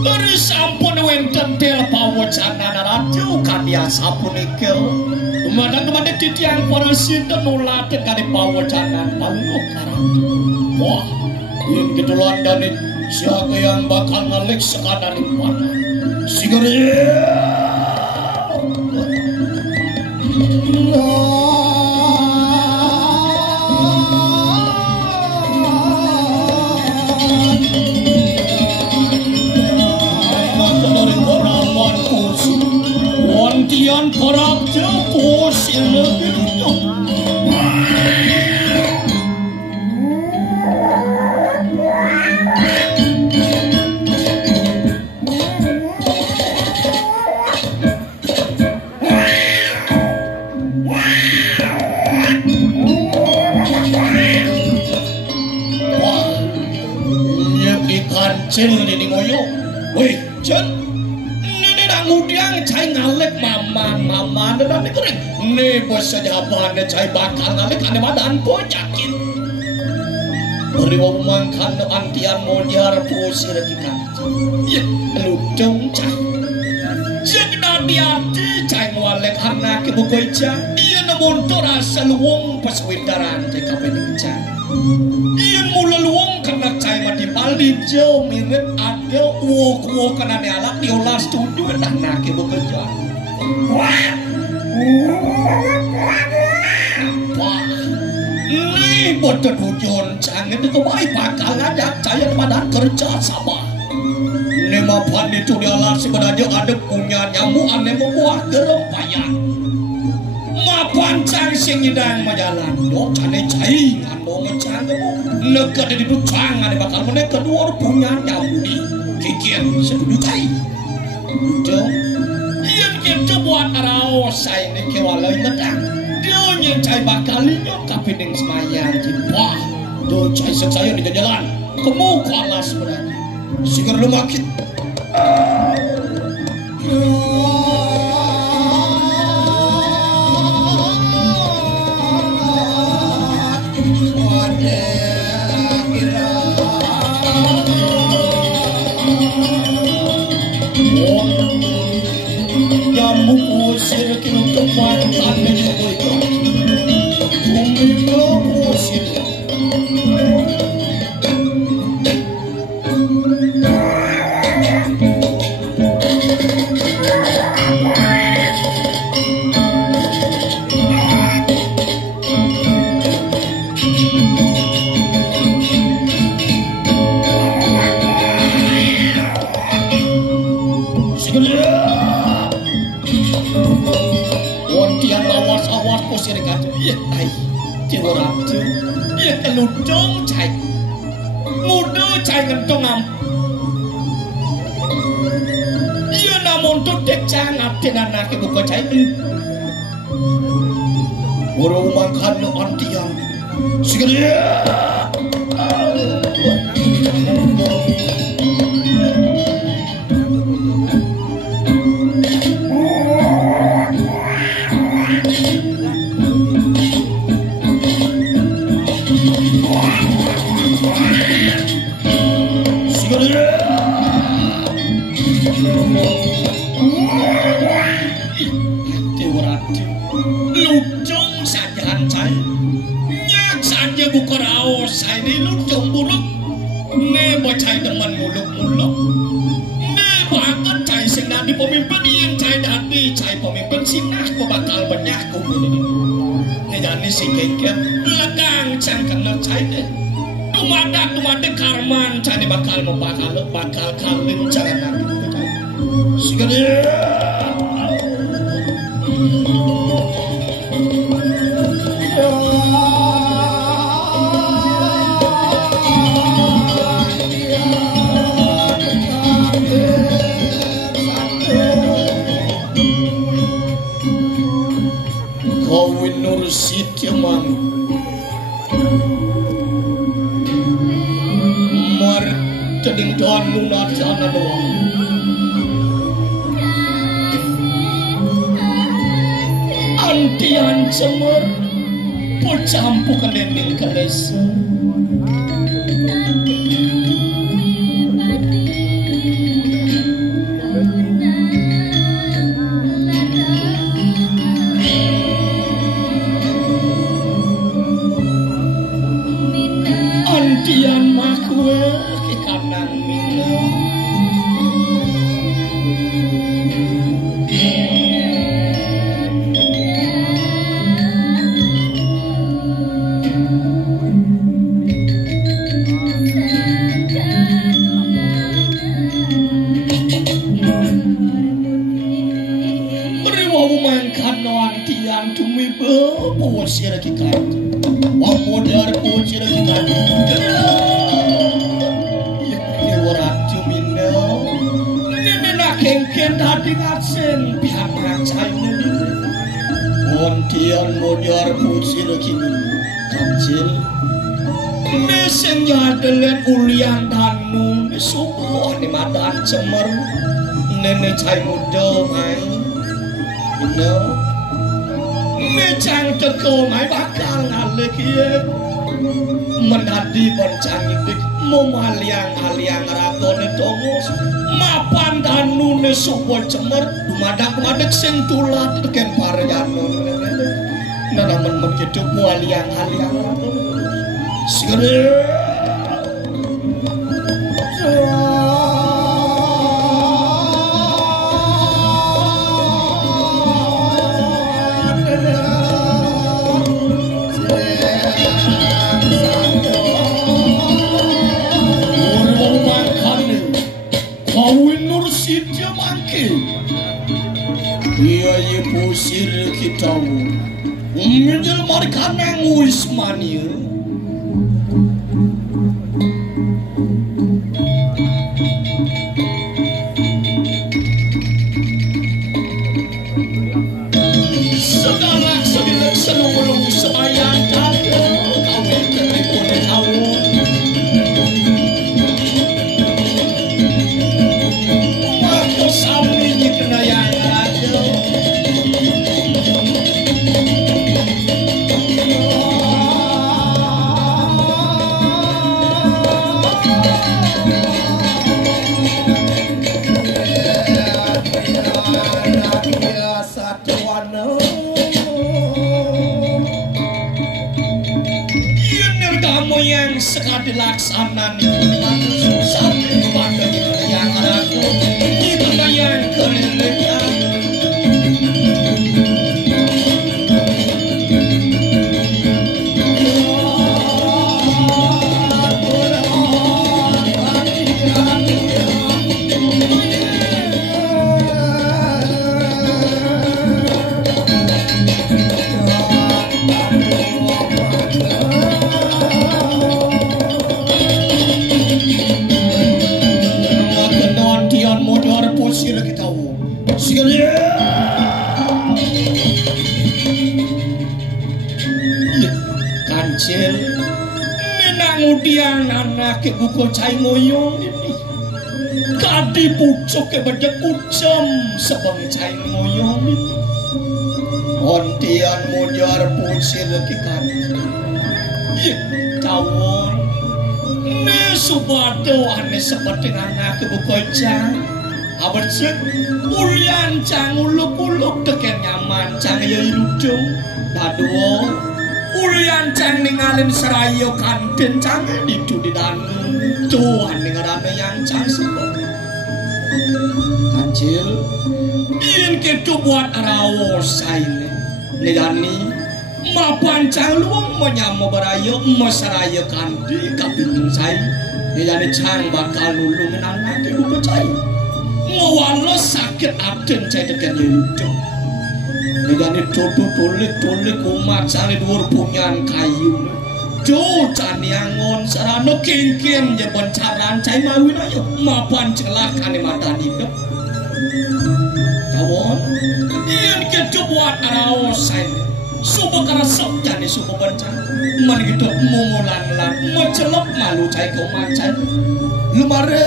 dari sampun wenten del pawacana ratu kadiasa punika Kemana titiang para sinten nulaken kali pawacana lalu karatu wah yang keduluan dari siapa yang bakal ngalik sekadar panah sigere Wantian korap jepos yang lebih Cil ini ngoyo, weh, Cil, ini nak ngudang cai ngalek mama, dan ini kering, ini bos saja apa anda cai bakal ngalek anda badan pun yakin. Beri wamangkan antian modiar posir kita, ya, lu dong cai, jangan dia cai ngalek anak ibu koica, iya namun tu rasa luang pas windaran cai kapan cai. Iyan mula luang karena cai mati paldi jauh mirip ada uwo karena dialak diolah studio dan nak ibu kerja. Wah, ini bodoh hujan jangan itu baik bakal ngajak cai badan kerja sama. Ini mapan itu dialah sebenarnya ada punya nyamuk aneh membuat gerempayan. Mapan cang sing nyedang majalan, do cane cai ngandong ngecang mo. Negara di ducang ada bakal mereka kedua punya nyamuk di kikir sedudu cai. Jom, yang kita buat arau saya ni kewalai medang. Dia yang cai bakal nyok kapining semayang jimpah. Do cai saya di jalan, kamu kalah sebenarnya. Sigar lu makin. Kamu usir kini tempat anda juga Kumiko usir ludong cai muda cai ngentong am iya namun tuh dek cangat dengan anak ibu kau cai burung makan lo antian segera Ludong saja hancai nyak saja buka raos ini ludong buluk ne bocai teman muluk-muluk ne banget cai senang di pemimpin yang cai dati cai pemimpin sinah ko bakal banyak ko ne jani si keket lekang cang kenal cai ne tumadak karman cai bakal bakal kalin jangan nanti segera kawin nursit yaman mar tading doan nunat sana doang antian semar pocampu kadending kalesa antian makwe ke kanan kan demi pusir lagi kan wong modar pusir lagi kan ya ora cumino ini nak kengken tadi ngasen pihak ngacai ini ontian modar pusir lagi kancil mesennya dengan ulian danu subuh di madan cemer nenek cai muda mai mecang teko mai bakal ngale kiye menadi boncang idik momaliang-aliang ratone tongos mapan danune subuh cemer dumadak-madak sing tulat teken paryano nanamen begitu mualiang-aliang ratone segera iya pusir kita menjelmarkan yang wismania segala sebilek selung semayang kaya kawin terikun awon maka sambil kena yang ada yang sekali laksanan sampai pada yang aku itu yang kelilingnya sila kita sila kancil minangudian anak ke buku cai moyong ini kadi pucuk ke bajak ucam sebang cai moyong ini ontian mojar pusir lagi kancil tawon ne subado ane seperti anak ke buku cai abercek ulian cang uluk-uluk teken nyaman cang ya iludung daduo ulian cang ningalin serayo kantin cang itu di danu tuhan ningalana yang cang sebab kancil ingin kita buat rawos ini nedani mapan cang luang menyamu berayo meserayo kantin kapindung saya nedani cang bakal nulungin anak ibu percaya ngawala sakit aden cai tekan yudung negani toto tolik umat cari dhuwur punyan kayu do cani angon sarana kengken ya bencaran cai mawin ayo mapan celak kane matan hidup kawon iyan kedu buat araos sain subuh karasap jani subuh bencana man gitu mungulan mencelap malu cai ke umat cai lumare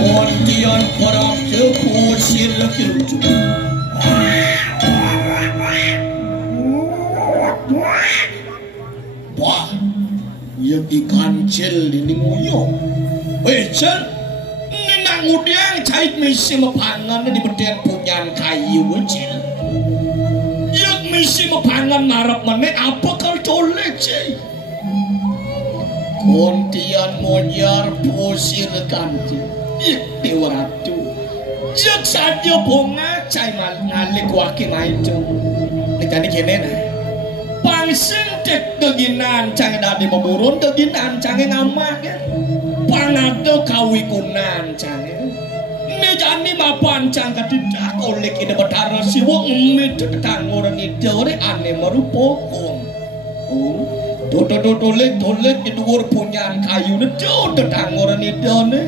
Ontian para pusir lagi lucu. Wah, yang ikan cil ini ngoyong. Cil, ini nak ngudang cait misi mepangan di bedian punyan kayu cil. Yang misi mepangan narap mana apa kau tolek cil? Ontian monjar pusir kantin. Dewa ratu jak saja bunga cai ngalik wakil itu negani kene nah Pangsing dek deginan cange dadi beburun deginan cange ngamak ya. Pangado kawikunan cange. Nejani mapan cang kadidak oleh ide betara siwa ngemit tetanggoran idore ane merupokong. Oh, tolek idur punyan kayu nedo tetanggoran idone.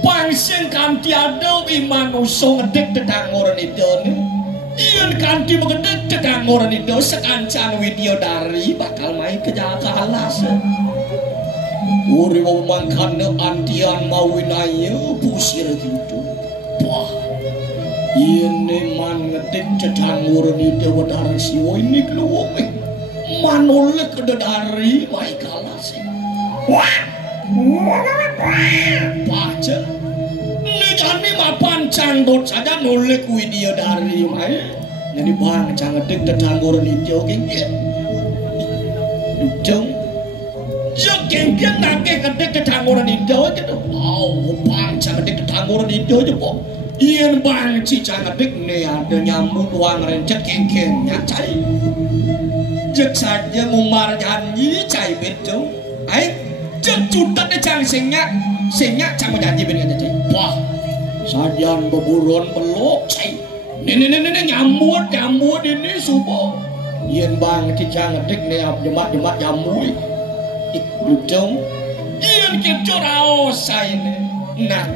Pangsing kanti ado iman usung ngedek tetanggoran idone. Iyan kanti mengedet tetanggoran itu sekancan Widyodari bakal main ke Jakalas. Uri memangkana antian mawinaya pusir gitu. Wah, ini man ngedet tetanggoran itu wadari siwa ini keluweng. Manolek kededari main kalas. Wah, baca. Jani mapan canggot saja nolek Widyodari mai. Jadi bang canggedik tetanggoran itu genggen. Dudung. Ya genggen nake gedek tetanggoran itu gitu. Oh, bang canggedik tetanggoran itu aja po. Ian bang ci canggedik nih ada nyambut uang rencet genggen nyacai. Jek saja ngumar janji cai betul. Aik jek cutat de cang senyak cang janji ben cai. Wah. Sajian beburon belok cai. Nenek nyambut ini subuh. Yen bang cicang ngedik nih jemat nyambut. Ikudung. Yen kecor raos cai nih. Nah,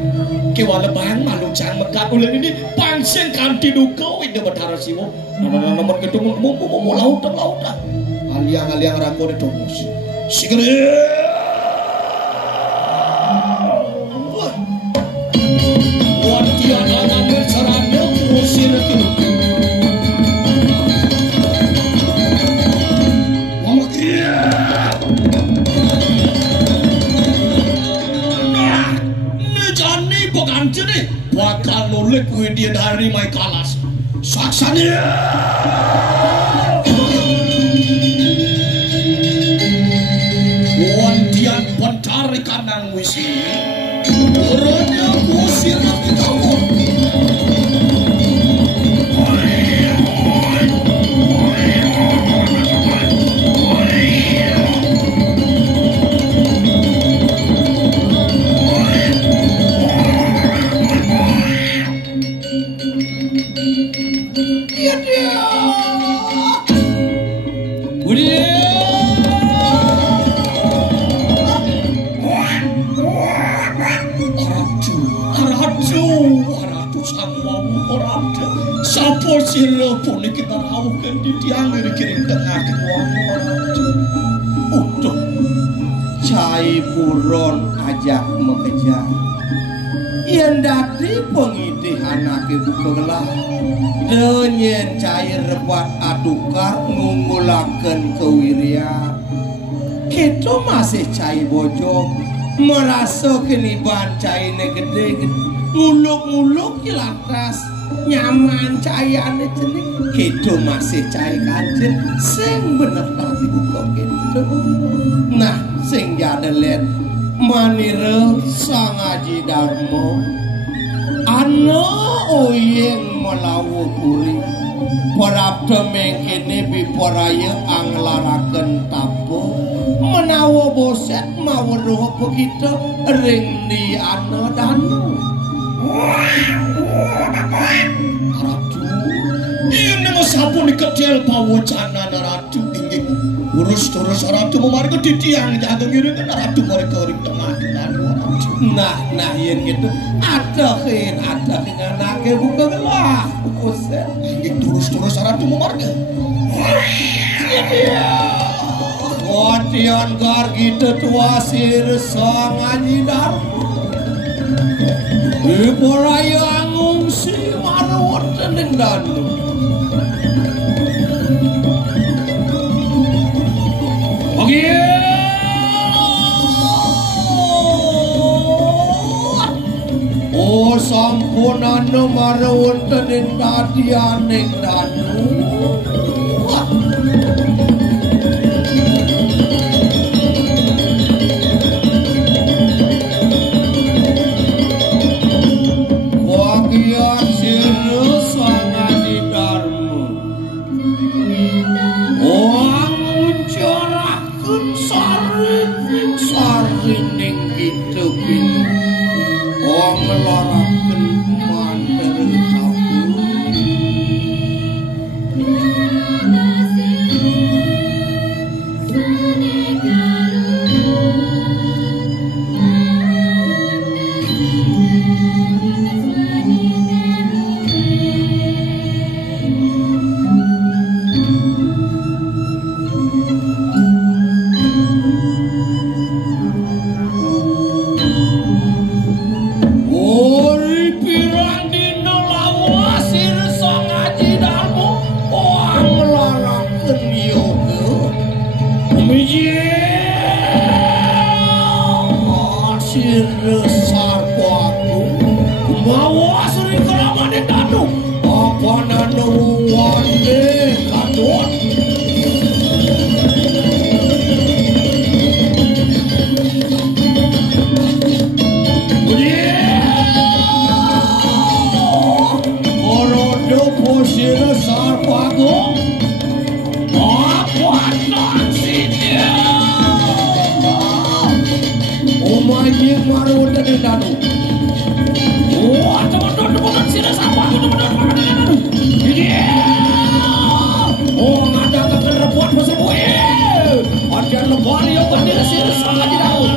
kewala bang malu cang mekat ulen ini pangseng kanti duka ide betara siwo. Nomor gedung mau laut. Aliang rangko de tomus. Sigere. Wantian anak berserana usir itu. Mama kia. Nah, nejani peganti nih. Bakal nolek Widyodari mai kalas. Saksanya. Wantian pencari kanang wisi. Orangnya kusir nanti kamu. Iya dia. Sapo sira pun kita rawuhkan di tiang dari kiring tengah keluarga. Udah, cai buron ajak mengejar. Yang dati pengitih anak ibu kegelah. Denyen cai rebat adukar ngungulakan kewirian. Kita masih cai bojong merasa keniban cai gede-gede. Muluk-muluk kilatas. Nyaman cahayane jenik kita masih cahaya kancil sing bener tadi buka gitu. Nah sing jadelet manira Sang Aji Darmo ana oyeng melawu puri parabda mengkene biparaya anglaraken tapo menawa boset maweruh begitu ring di ana danu. Ratu, ini sapu ni kecil pawacana Ratu ingin urus terus Ratu memarga di tiang jaga gini kan Ratu mereka ring tengah Ratu. Nah yang gitu ada anaknya buka gelah. Usah ingin terus Ratu memarga. Kotian gargi tetua sir Sang Aji Darmo. Iporaya ngungsi marawat ning danu. Oke. Oh sampunana marawat ning dadian ning danu. Sang Aji Darmo. Oh Danu. Wah, teman-teman sini sama teman-teman. Oh, ada kakak rebuan bersebut. Ada lebar yang berdiri sini sama Danu.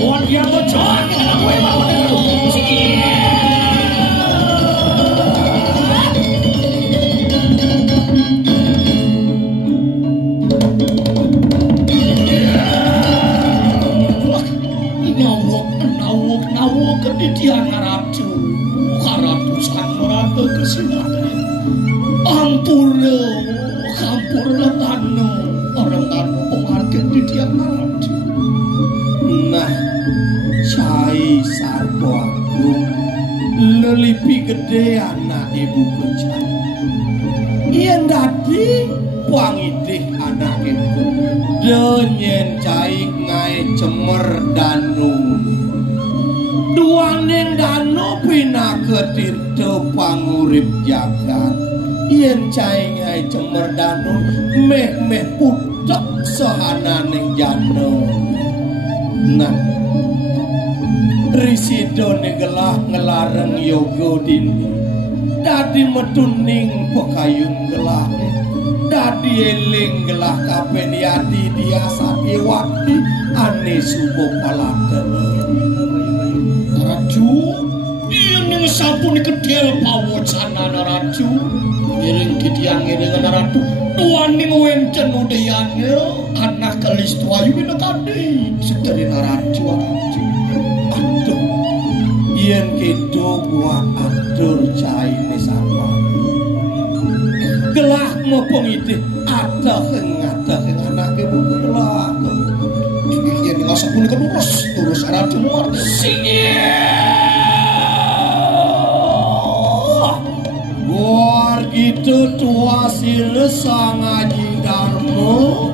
Oh, dia bocor kita gue bawa Danu. Nawak kedidian ratu sang merata kesinatan ampura tanu orang tanu pengal kedidian ratu. Nah cai sarpo agung lelipi gede anak ibu kejar yang dadi pangidih anak ibu denyen cai ngai cemer danu duaning danu pinaketir pangurip jagat yen cai ngai cemer danu meh putek sahananing jano. Nah risidone gelah ngelareng yogo dini dadi metuning pekayun gelah dadi eling gelah kapen yadi diasa diwakti ane subo paladana raju yang sabun kedel pawocana raju ngiring kitiang ngiring raju tuaning wenten udayane anak kelis tuayu ini tadi sedari raju aduh yen kedo buat atur cai ini sama gelah mau pengidih ada anak ibu gelah yen nggak sabun terus raju muar War gitu tua sile sang Haji Darmo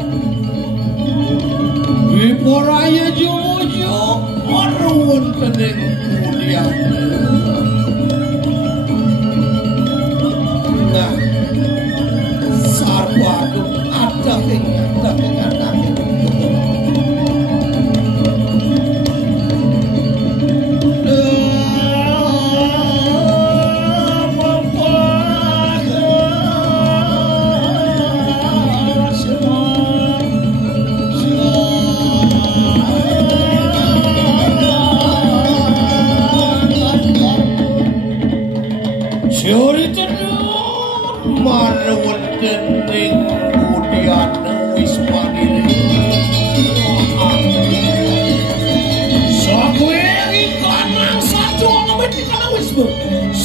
Wiporaya jojo marun tening kemudian. Nah sarpadu ada anak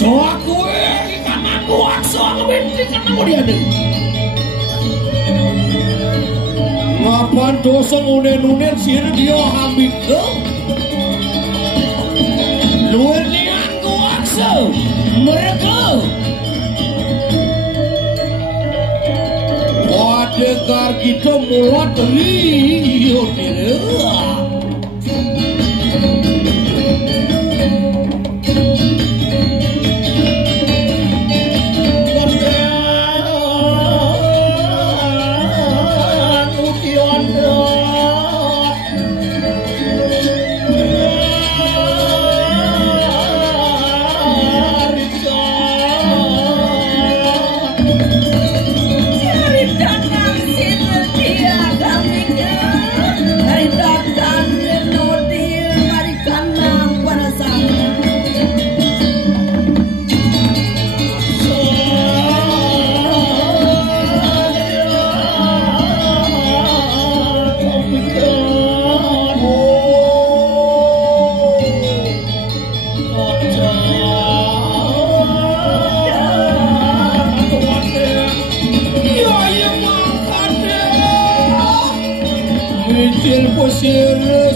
so aku ikan aku akso ngebenti karena mau diadu ngapan dosa ngunen sir dia ambil ke luar lian ku akso mereka wadegar kita mulat rio tidak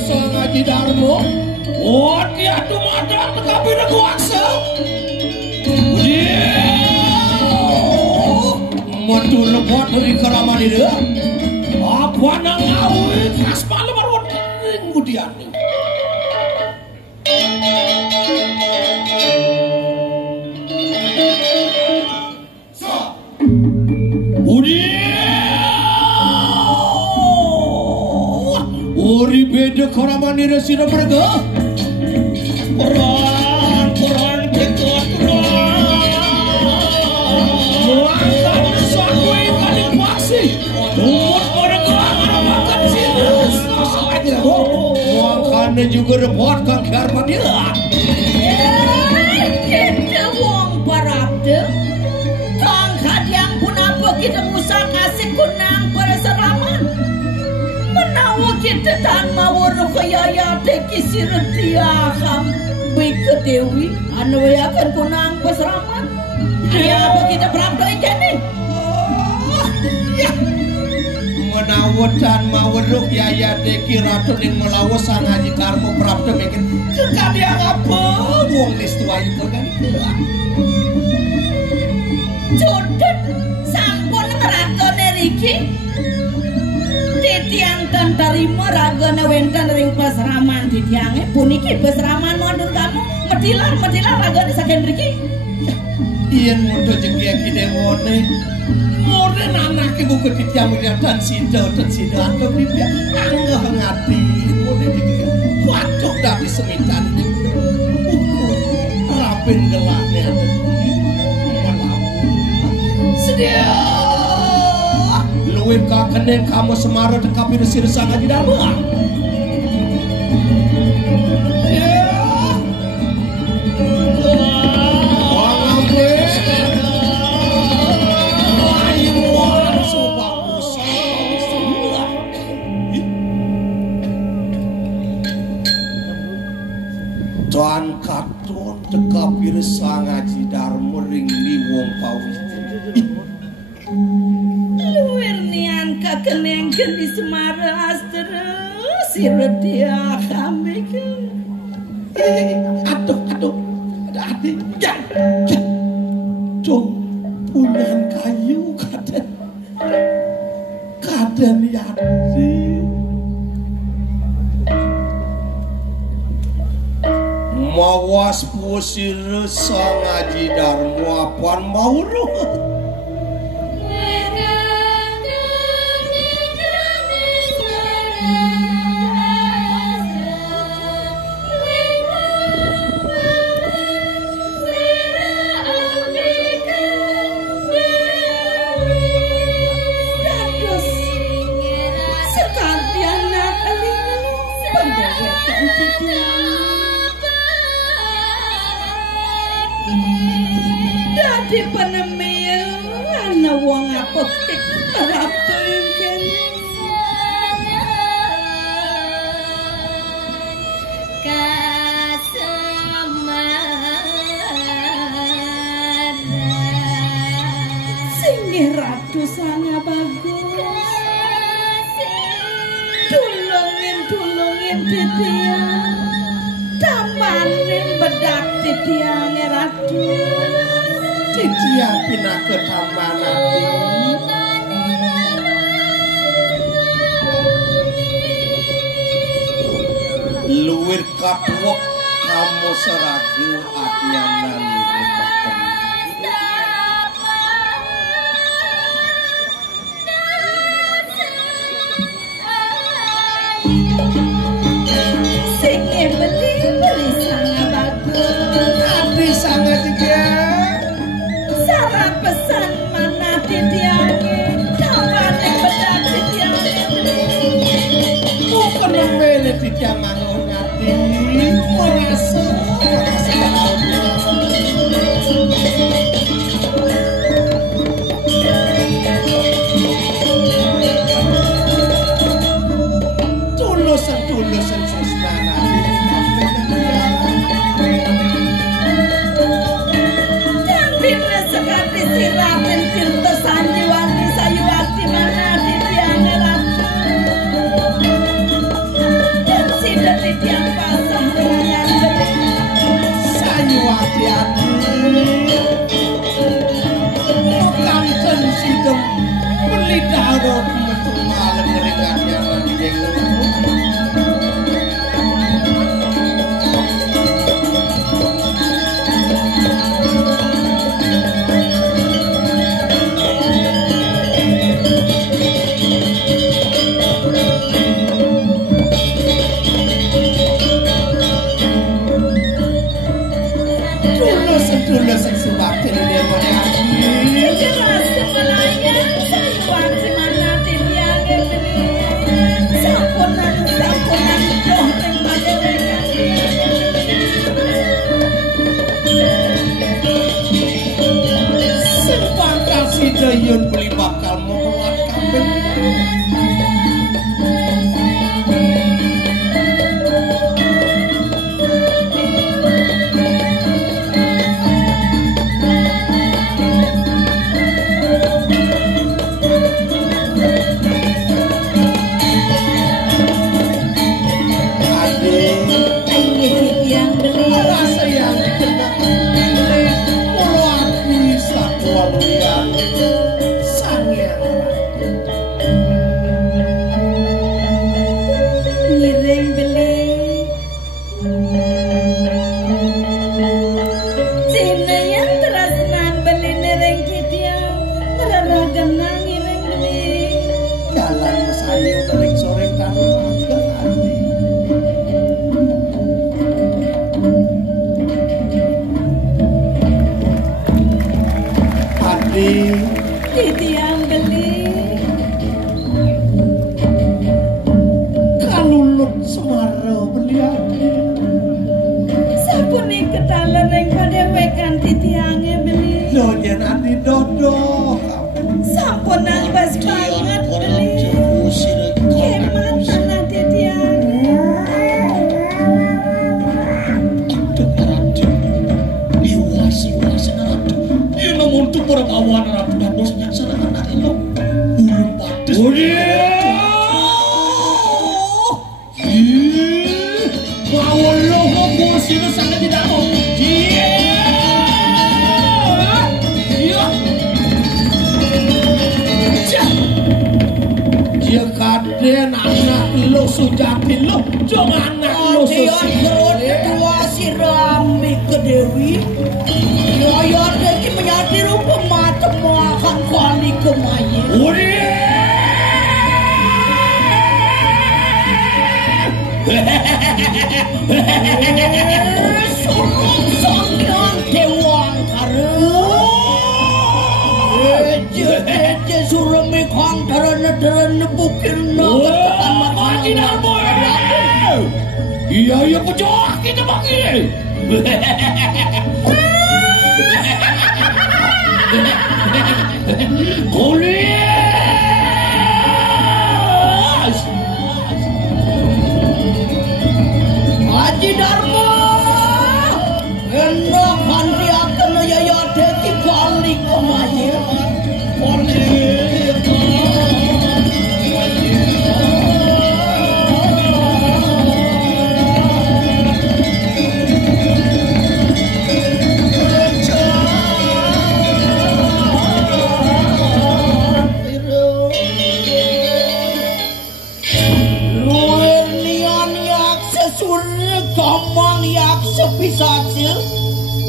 sang Haji Darmo, oh dia tuh modal tapi udah kuasa. Matu lebat dari keraman itu, apa nang ngawin kas malam baru kemudian. Uri beda koraman ini sira merga. Perang tekot muangkan suatu kali paksi. Umur merga makan sinus. Muangkan juga repot kang karman dia. Kita wong parabde. Kang kadiang pun apa kita musak kasih kunang perseraman. Menawa kita tan mawar kaya teki siretiakam. Bika Dewi anu akan kunang perseraman. Dia apa kita parabde ini? Menawa tan mawar kaya teki ratu ning melawas sang haji karmo parabde mikir kadiang apa wong listuai itu kan Jodoh sampun ngeragone riki titiang ten terima ragone wenten ring pasraman titiange puniki pasraman mundur kamu medilar ragone saking riki yen mudo jengki kidengone mure anake buku titiang dan sido atau bibia anggah ngati mure dikira waduh dari semitan buku rapin gelane ada sedia luwih kakenen kamu semara dekapi resir sang haji dharma Tuan katon dekapi sang haji dharma ring wong pawis luwir nian kakeneng di semara terus siretia kami aduh ada adik cung punan kayu kaden yati mawas pusir sang haji dharma apaan mauru Dadi penemil ana wong apik parabde kene sing ratu sangat bagus tulungin titiang tamanin bedak titiang ratu titiang pindah ke taman nanti luwir katwok kamu seragu adnyanan sing beli sangat bagus tapi sangat juga syarat pesan mana titiange tamanin bedak titiange bukan membeli titiang mangun hati merasa tulusan sesnana dan bina sekati siratin tirta sanjiwati sayuwati mana titiange ratu dan sida titiang pasang dengan gede sayuwati ati bukan sensidem pelidaro metu malam meringat yang menjeng Yen beli bakal memelat kabeh. Iya pojok kita pakai. Kuliah. Haji Darmo. Enak handi akan ya deki balik kemana?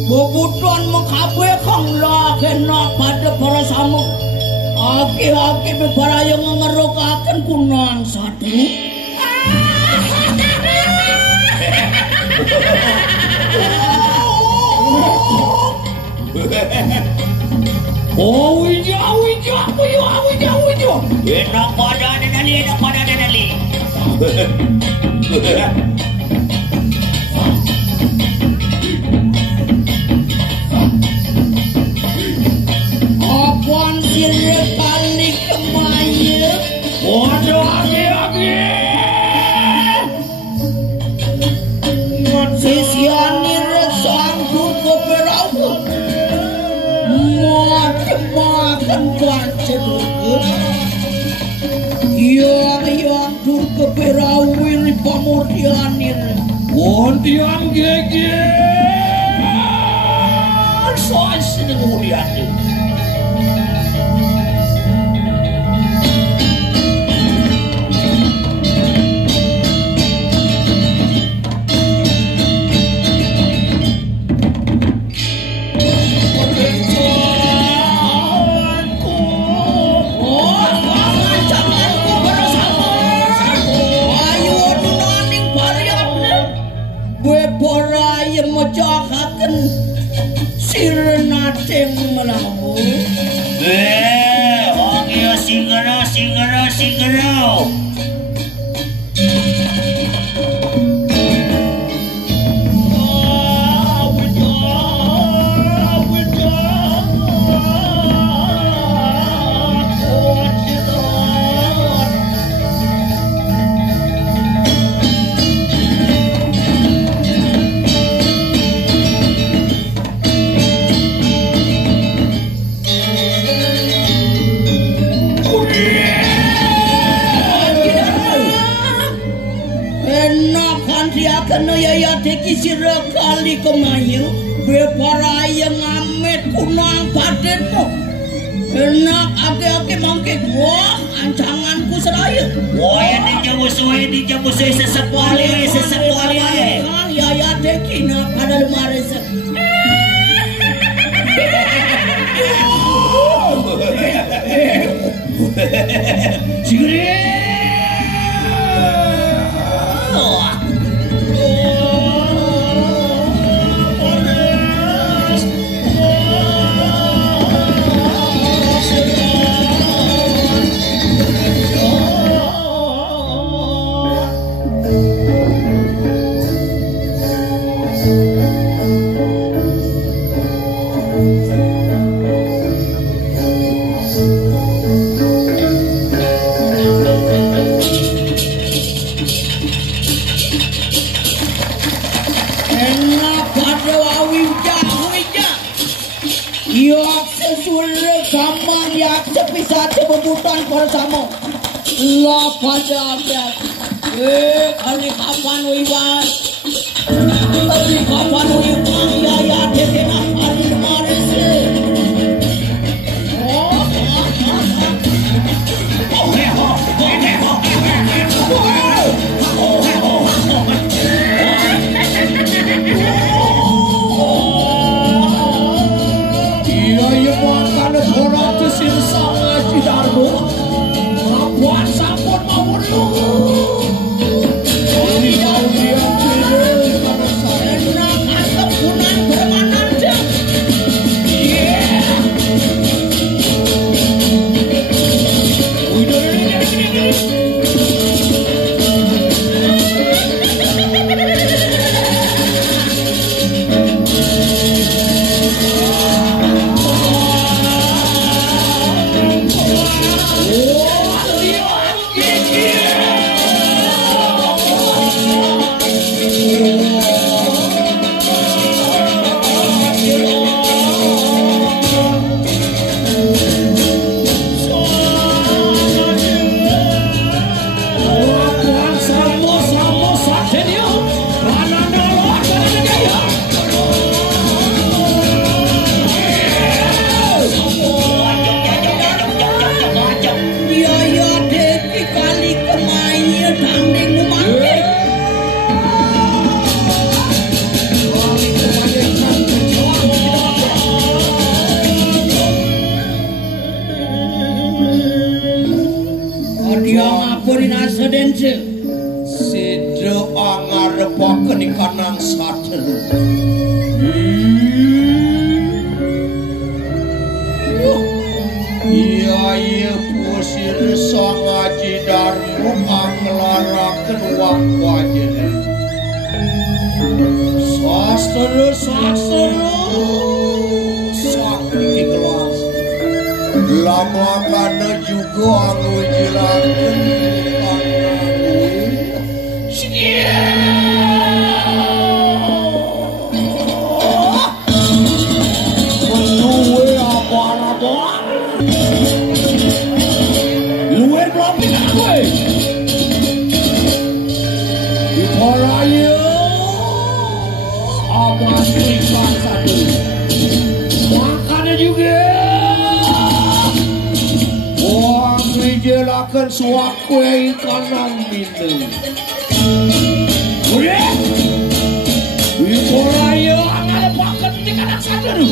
Kebutuhan mengkabe kang lah kena pada para samu. Aki-aki beberapa yang ngerokakan kunang satu. Oh wija. Enak pada nali. Apaan sirre kali kemaya? Waduh aki-aki. Sisiani resangku keberau. Makan pancen. Yang dur keberau ini pamordianir. Pontian gege. Soal sini kemudian. Sirna teng menawa. Oke, singero. Kena yaya deki sira kali kemayu beparaya ngamet kunang padenmu enak ake-ake mangke wah ancanganku seraya Wah, dijawab sesekali. Yaya deki na pada lumares Sigri. Pembutan bersama lah pada kali kapan wiwan ya dekena kali kemarin Sidro angarepaken ikanang sater. Iya pusir sang aji darmu anglaraken wakwajene. Sastra sakti kelas. Lama kana juga angujilaken Luar berapa gue? Di Korea apa ikan satu? Makannya juga. Wah, ngejelakan suakue ikanan itu. Udah. Di Korea ada paket ikan satu.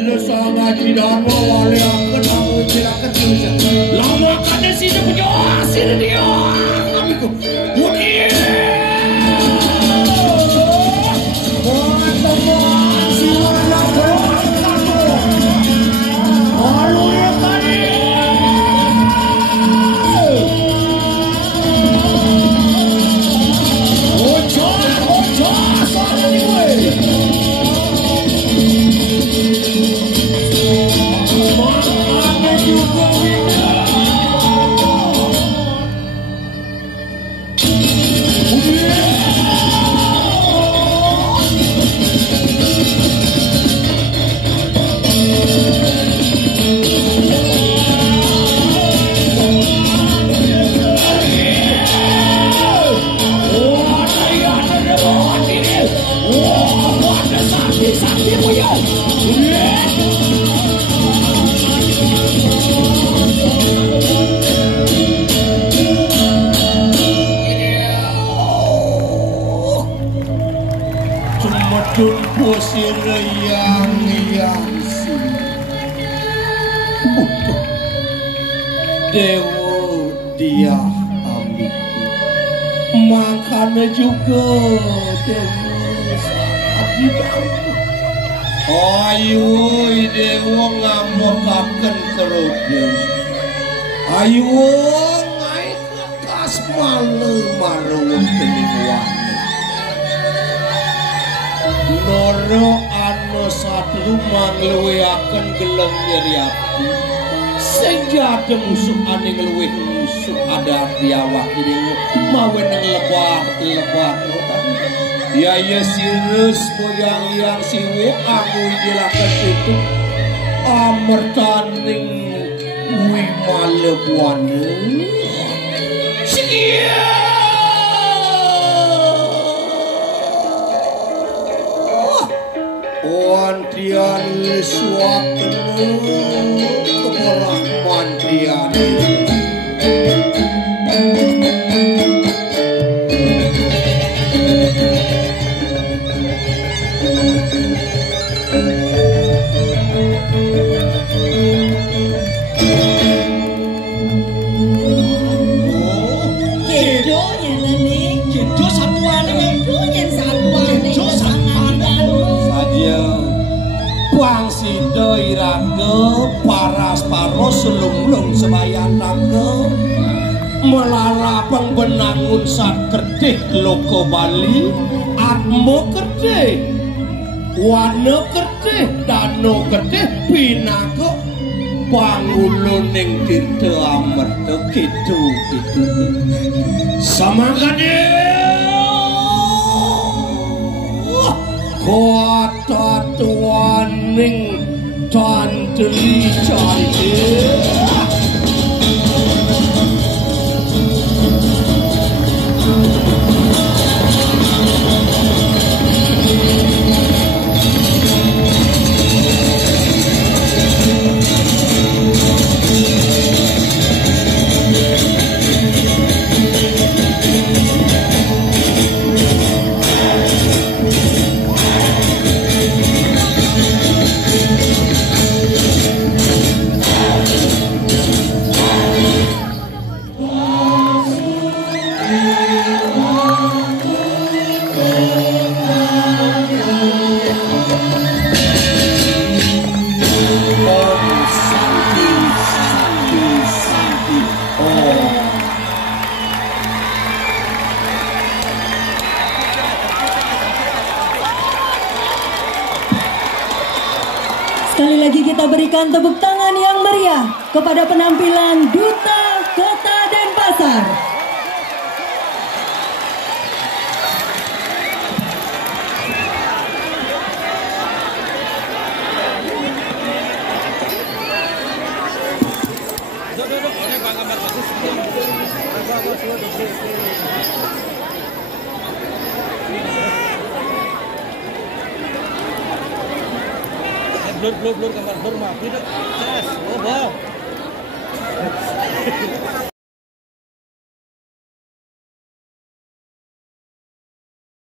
sira sang Haji Darmo wali akan aku silakan tulisan lama kan sini punya sini dia amiku budi teman-teman sira nak lalu ya kali Pusir yang si Dewa dia amiku makanya juga Dewa saat dibantu ayo Dewa ngamokaken kerugian ayo ngai kekas malu marung keninguan Noro anu satu mangluweaken gelem nyeriaku sejade musuh ane ngeluwih musuh ada di awak ini mawen nang lebah ya sirus moyang yang siwe aku jelakan itu amertaning wi malebuane sekian Mantrian suatu kemarah mantrian paras paros selunglung sebayan tangga melara pengbenangun sak kerdih loko Bali atmo kerdih wana kerdih dano kerdih pinako panguluning tirta amerta gitu sama kade kota tuaning Tante Charity Sekali lagi kita berikan tepuk tangan yang meriah kepada penampilan Duta Kota Denpasar. Blur gambar blur mah. Tidak. Yes. Oh, wow.